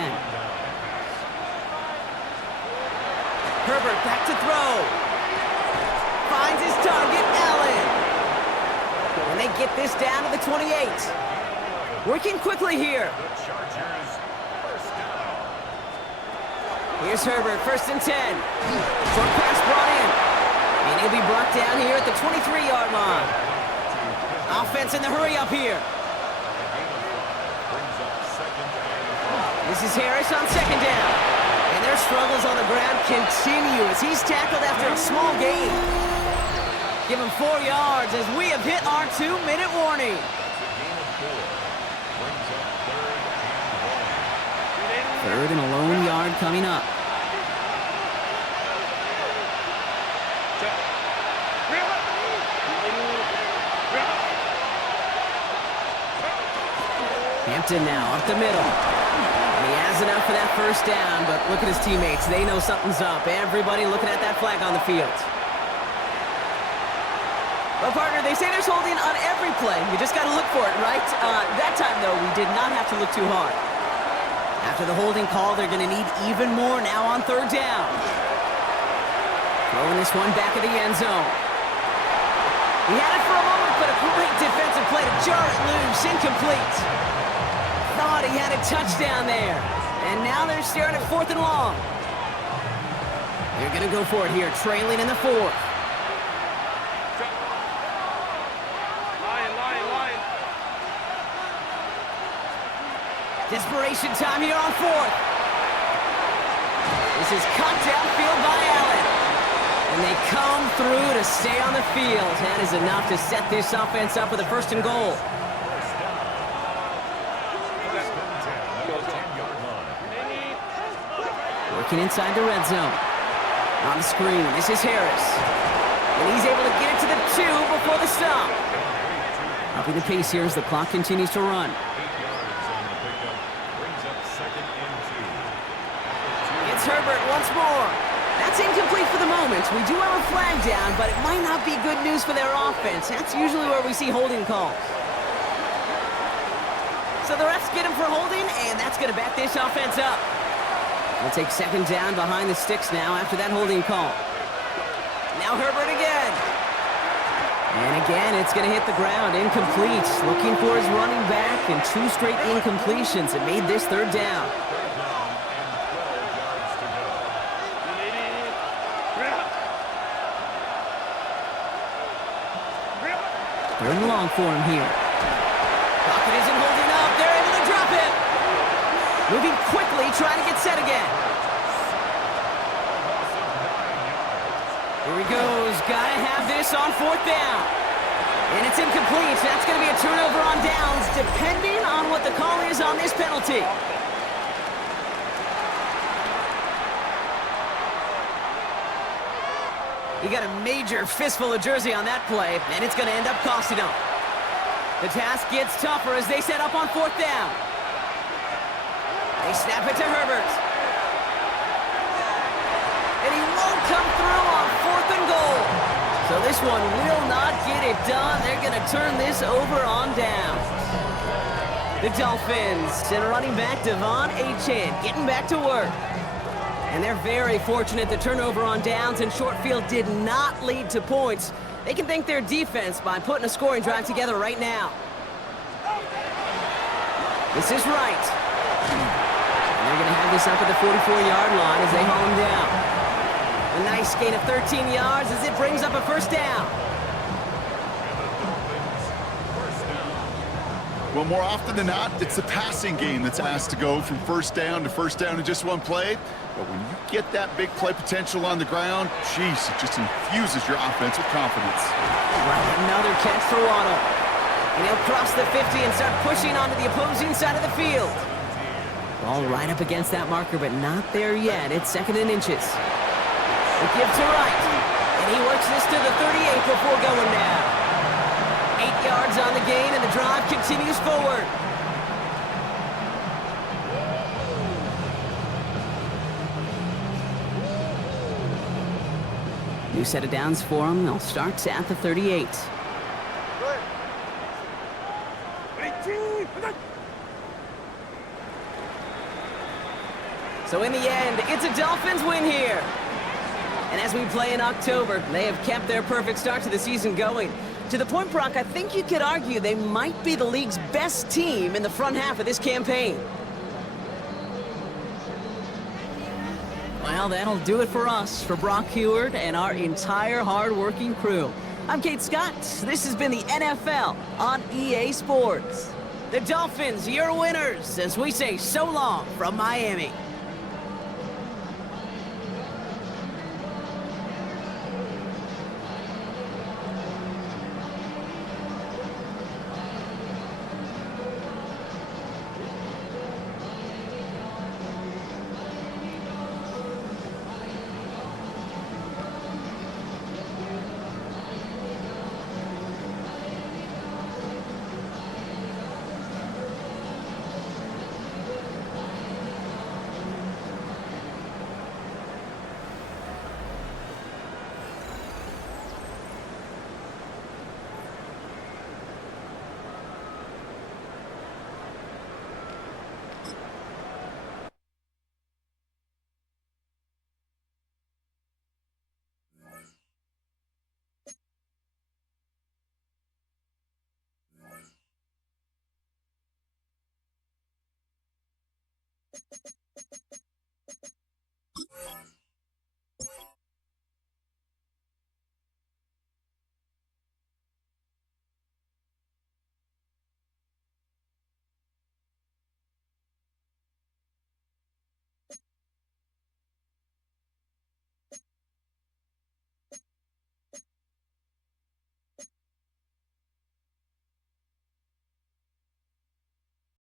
Herbert back to throw. Finds his target, Allen. And they get this down to the 28. Working quickly here. The Chargers first down. Here's Herbert, first and 10. Short pass brought in. And he'll be brought down here at the 23-yard line. Offense in the hurry up here. Brings up second and 5. This is Harris on second down. And their struggles on the ground continue as he's tackled after a small gain. Give him 4 yards as we have hit our 2-minute warning. Third and a lone yard coming up. Hampton now up the middle. And he has enough for that first down, but look at his teammates. They know something's up. Everybody looking at that flag on the field. Well, partner, they say there's holding on every play. You just got to look for it, right? That time, though, we did not have to look too hard. After the holding call, they're going to need even more now on third down. Throwing this one back of the end zone. He had it for a moment, but a great defensive play to jar it loose. Incomplete. Thought he had a touchdown there. And now they're staring at 4th and long. They're going to go for it here, trailing in the 4th. Desperation time here on 4th. This is cut downfield by Allen. And they come through to stay on the field. That is enough to set this offense up with a first and goal. Working inside the red zone. On the screen, this is Harris. And he's able to get it to the 2 before the stop. Upping the pace here as the clock continues to run. It's Herbert once more. That's incomplete for the moment. We do have a flag down, but it might not be good news for their offense. That's usually where we see holding calls. So the refs get him for holding, and that's going to back this offense up. We'll take second down behind the sticks now after that holding call. Now Herbert again. And again, it's going to hit the ground. Incomplete. Looking for his running back, and 2 straight incompletions. It made this third down. Third and long for him here. Pocket isn't holding up. They're able to drop it. Moving quickly, trying to get set again. Here he goes. Gotta have this on 4th down. And it's incomplete. That's going to be a turnover on downs, depending on what the call is on this penalty. He got a major fistful of jersey on that play, and it's going to end up costing him. The task gets tougher as they set up on 4th down. They snap it to Herbert. And he won't come through on 4th and goal. So this one will not get it done. They're going to turn this over on down. The Dolphins and running back Devon Achane getting back to work. And they're very fortunate the turnover on downs and short field did not lead to points. They can thank their defense by putting a scoring drive together right now. This is right. And they're going to have this up at the 44-yard line as they haul him down. A nice gain of 13 yards as it brings up a 1st down. Well, more often than not, it's the passing game that's asked to go from 1st down to 1st down in just one play. But when you get that big play potential on the ground, geez, it just infuses your offense with confidence. Right, another catch for Waddle. And he'll cross the 50 and start pushing onto the opposing side of the field. Ball right up against that marker, but not there yet. It's 2nd and inches. The give to right. And he works this to the 38 before going down. 8 yards on the gain, and the drive continues forward. New set of downs for him. They'll start at the 38. So in the end, it's a Dolphins win here. And as we play in October, they have kept their perfect start to the season going. To the point, Brock, I think you could argue they might be the league's best team in the front half of this campaign. Well, that'll do it for us, for Brock Heward and our entire hard-working crew. I'm Kate Scott. This has been the NFL on EA Sports. The Dolphins, your winners, as we say so long from Miami.